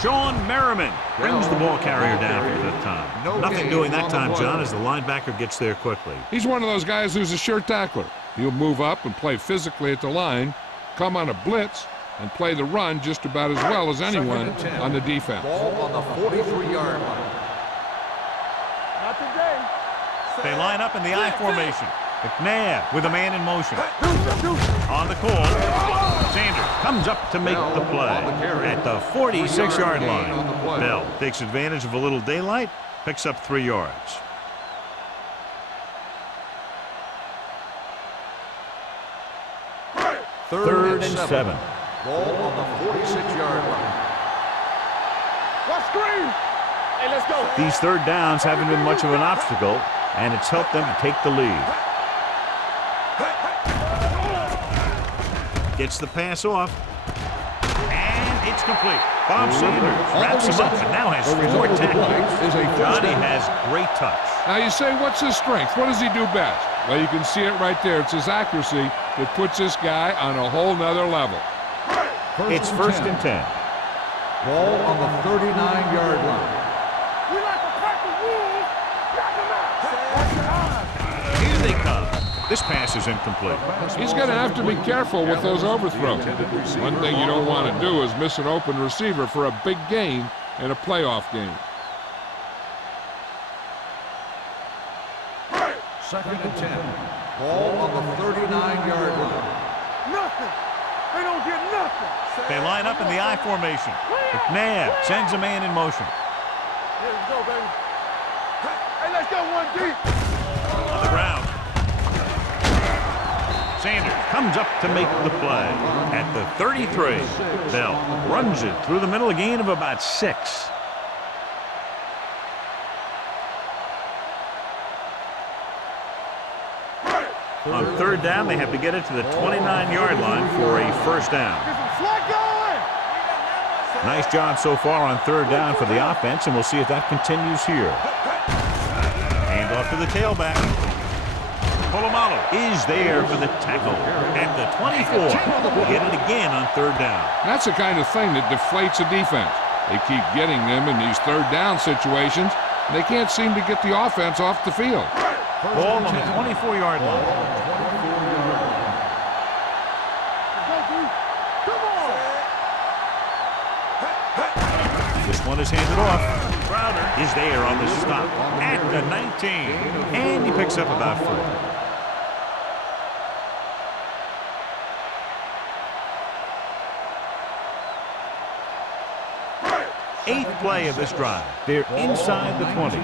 Sean Merriman brings the ball carrier down for the 5th time. Nothing doing that time, John, as the linebacker gets there quickly. He's one of those guys who's a sure tackler. He'll move up and play physically at the line, come on a blitz, and play the run just about as well as anyone on the defense. Ball on the 43-yard line. Not today. They line up in the I formation. McNabb with a man in motion. On the call. Sanders comes up to make the play at the 46-yard line. Bell takes advantage of a little daylight, picks up 3 yards. Third and 7. Ball on the 46-yard line. Watch screen. Hey, let's go. These third downs haven't been much of an obstacle, and it's helped them to take the lead. Gets the pass off, and it's complete. Bob Sanders wraps him up and now has 4 tackles. Johnny has great touch. Now you say, what's his strength? What does he do best? Well, you can see it right there. It's his accuracy that puts this guy on a whole nother level. It's first and 10. Ball on the 39-yard line. We like to crack the rules. Crack them out. Watch your eyes. Here they come. This pass is incomplete. He's going to have to be careful with those overthrows. One thing you don't want to do is miss an open receiver for a big gain in a playoff game. Second and 10. Ball on the 39-yard line. Nothing. They don't get nothing. They line up in the I formation. McNabb sends a man in motion. Here we go, baby. Hey, let's go one deep. On the ground. Sanders comes up to make the play at the 33. Bell runs it through the middle, a gain of about 6. On third down, they have to get it to the 29-yard line for a first down. Nice job so far on third down for the offense, and we'll see if that continues here. Hand off to the tailback. Polamalu is there for the tackle at the 24. Get it again on third down. That's the kind of thing that deflates a defense. They keep getting them in these third down situations, and they can't seem to get the offense off the field. Ball on the 24-yard line. This one is handed off. Crowder is there on the stop at the 19. And he picks up about 4. 8th play of this drive. They're inside the 20.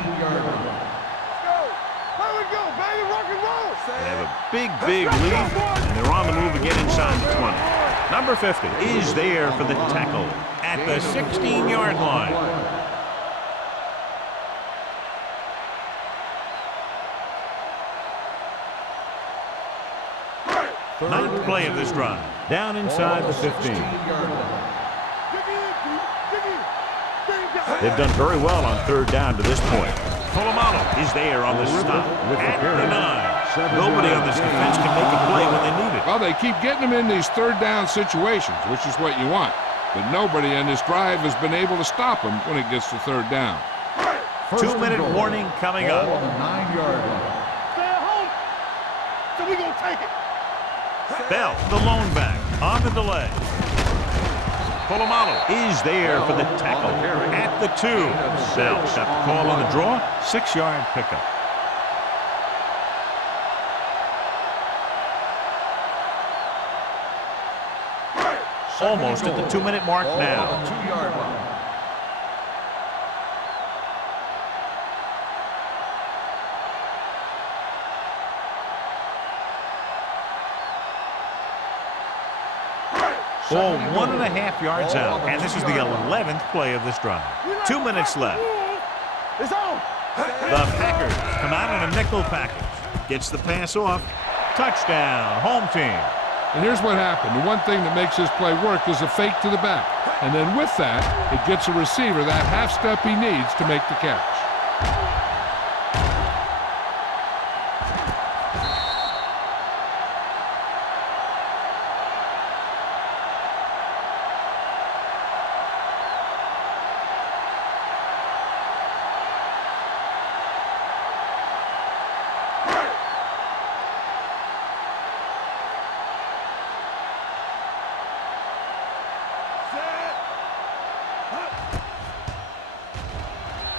They have a big lead, and they're on the move again inside the 20. Number 50 is there for the tackle at the 16-yard line. 9th play of this drive. Down inside the 15. They've done very well on third down to this point. Polamalu is there on the stop at the 9. Nobody on this defense can make a play when they need it. Well, they keep getting them in these third down situations, which is what you want. But nobody on this drive has been able to stop them when it gets to third down. 2-minute warning coming up. On the 9-yard line. Stay at home. So we gonna take it. Bell, the lone back, on the delay. Polamalu is there for the tackle at the 2. Bell got the call on the draw, 6-yard pickup. Almost at the 2-minute mark now. On the 2-yard line. Ball 1.5 yards out, and this is the 11th play of this drive. 2 minutes left. It's on. The Packers come out in a nickel package. Gets the pass off. Touchdown, home team. And here's what happened. The one thing that makes this play work is a fake to the back. And then with that, it gets a receiver that half step he needs to make the catch.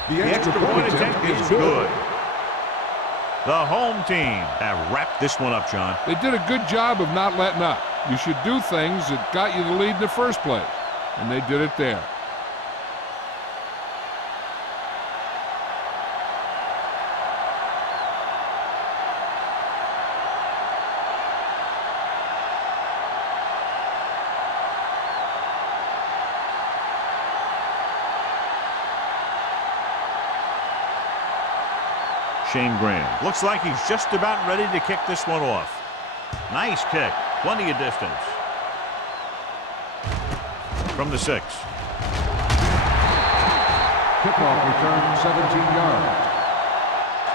The extra point attempt is good. The home team have wrapped this one up, John. They did a good job of not letting up. You should do things that got you the lead in the first place. And they did it there. Shane Graham looks like he's just about ready to kick this one off. Nice kick. Plenty of distance. From the 6. Kickoff return 17 yards.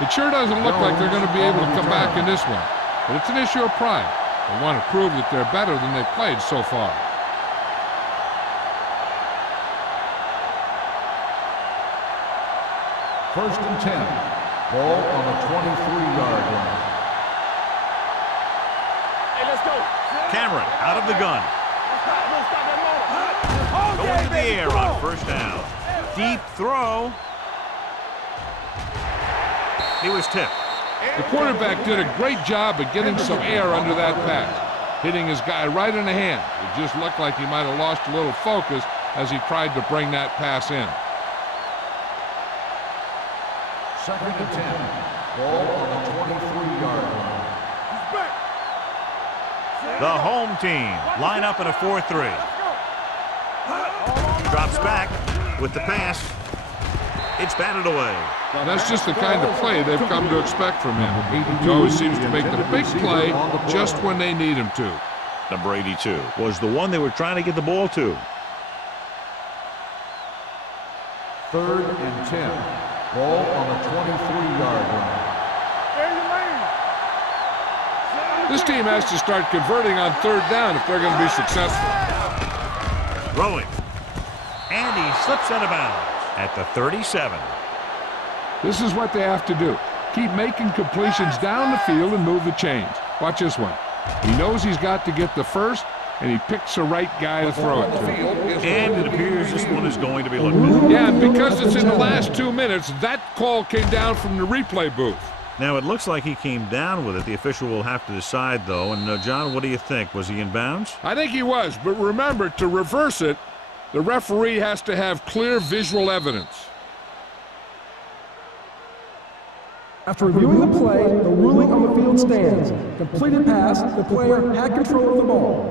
It sure doesn't look like they're going to be able to come back in this one. But it's an issue of pride. They want to prove that they're better than they've played so far. First and 10. Ball on the 23-yard line. Hey, let's go. Cameron out of the gun. Going to the air on first down. Deep throw. He was tipped. The quarterback did a great job of getting some air under that pass, hitting his guy right in the hand. It just looked like he might have lost a little focus as he tried to bring that pass in. Second and 10. Ball on the 23-yard line. The home team line up in a 4-3. Drops back with the pass. It's batted away. That's just the kind of play they've come to expect from him. He always seems to make the big play just when they need him to. Number 82 was the one they were trying to get the ball to. Third and 10. Ball on the 23-yard line. This team has to start converting on third down if they're going to be successful. Throwing. And he slips out of bounds at the 37. This is what they have to do. Keep making completions down the field and move the chains. Watch this one. He knows he's got to get the first, and he picks the right guy to throw it to. And it appears this one is going to be looked at. Yeah, and because it's in the last 2 minutes, that call came down from the replay booth. Now, it looks like he came down with it. The official will have to decide, though. And, John, what do you think? Was he in bounds? I think he was, but remember, to reverse it, the referee has to have clear visual evidence. After reviewing the play, the ruling on the field stands. Completed pass, the player had control of the ball.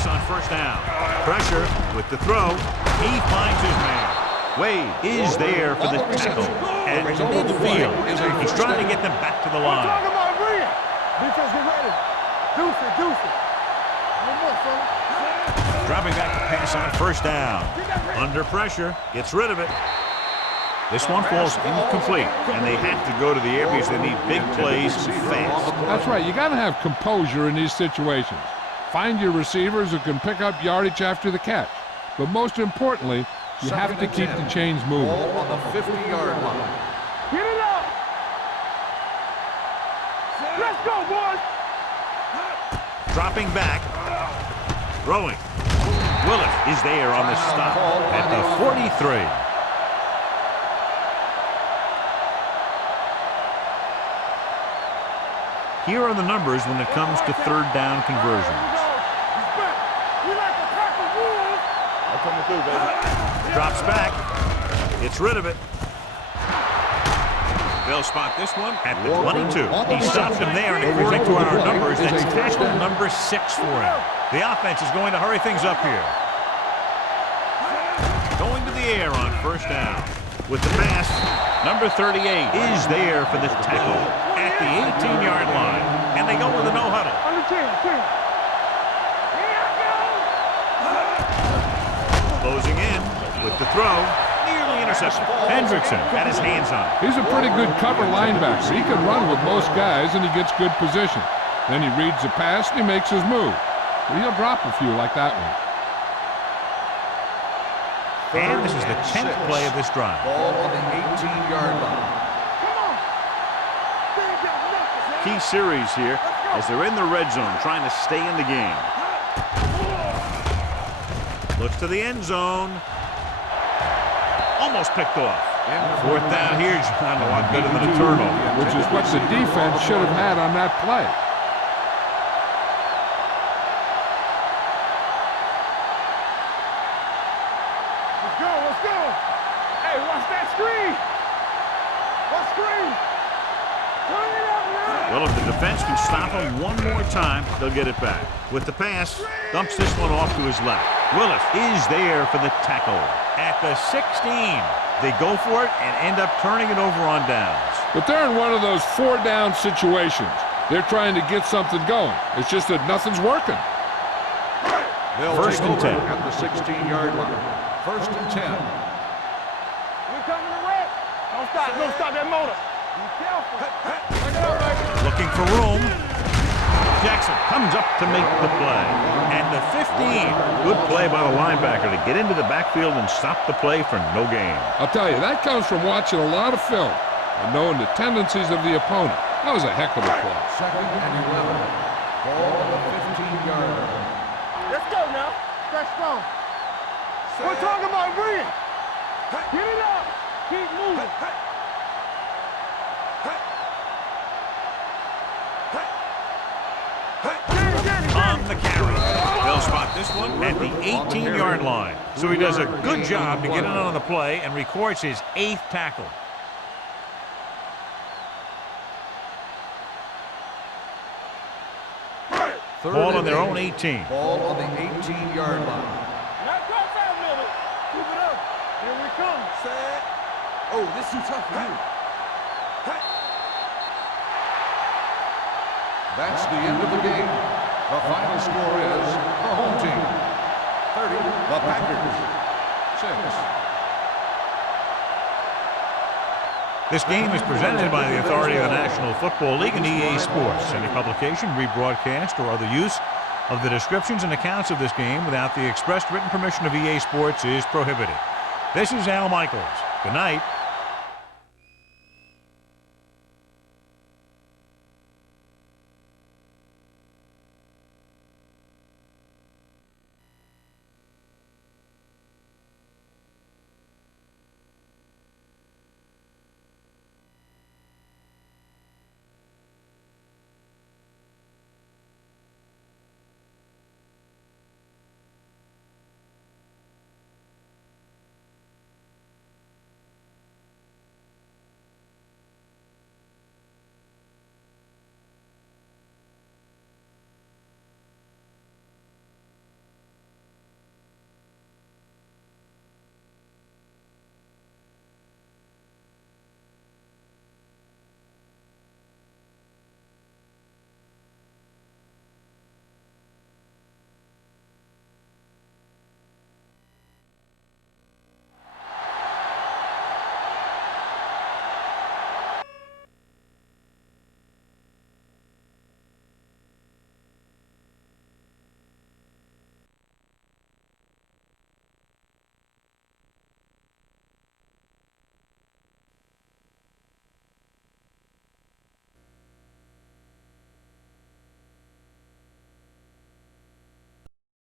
pass on first down. Pressure with the throw. He finds his man. Wade is there for the tackle at midfield. He's trying to get them back to the line. Defense, get ready. Deuce it. No more, son. Dropping back to pass on first down. Under pressure, gets rid of it. This one falls incomplete, and they have to go to the air because they need big plays fast. That's right. You got to have composure in these situations. Find your receivers who can pick up yardage after the catch. But most importantly, you have to keep the chains moving. Ball on the 50-yard line. Get it up. Let's go, boys. Dropping back. Throwing. Willis is there on the stop at the 43. Here are the numbers when it comes to third down conversions. Drops back. Gets rid of it. They'll spot this one at the 22. He stopped him there, and according to our numbers, that's tackle number 6 for him. The offense is going to hurry things up here. Going to the air on first down. With the pass, number 38 is there for the tackle at the 18-yard line. And they go with a no-huddle. Closing in with the throw. Nearly intercepted. Hendrickson got his hands on it. He's a pretty good cover linebacker. He can run with most guys, and he gets good position. Then he reads the pass, and he makes his move. But he'll drop a few like that one. And this is the 10th play of this drive. Ball on the 18-yard line. Key series here as they're in the red zone trying to stay in the game. Looks to the end zone. Almost picked off. Fourth down here, John, a lot better than a turnover. Which is what the defense should have had on that play. Let's go. Hey, watch that screen. What screen? Turn it up now. Well, if the defense can stop him one more time, they'll get it back. With the pass, dumps this one off to his left. Willis is there for the tackle at the 16. They go for it and end up turning it over on downs. But they're in one of those 4-down situations. They're trying to get something going. It's just that nothing's working. First and 10 at the 16-yard line. First and 10. We coming to red. Don't stop that motor. Be careful. Bring it up, baby. looking for room. Jackson comes up to make the play. And the 15. Good play by the linebacker to get into the backfield and stop the play for no gain. I'll tell you, that comes from watching a lot of film and knowing the tendencies of the opponent. That was a heck of a play. Second and 11. Ball on the 15-yard line. Let's go now. That's strong. We're talking about Reed. Get it up. Keep moving. On the carry. They'll spot this one at the 18-yard line. So he does a good job to get in on the play and records his 8th tackle. Ball on their own 18. Ball on the 18-yard line. Not cross out a little. Move it up. Here we come. Set. Oh, this is too tough for you. That's the end of the game. The final score is the home team 30, the Packers 6. This game is presented by the authority of the National Football League and EA Sports. Any publication, rebroadcast, or other use of the descriptions and accounts of this game without the expressed written permission of EA Sports is prohibited. This is Al Michaels. Good night.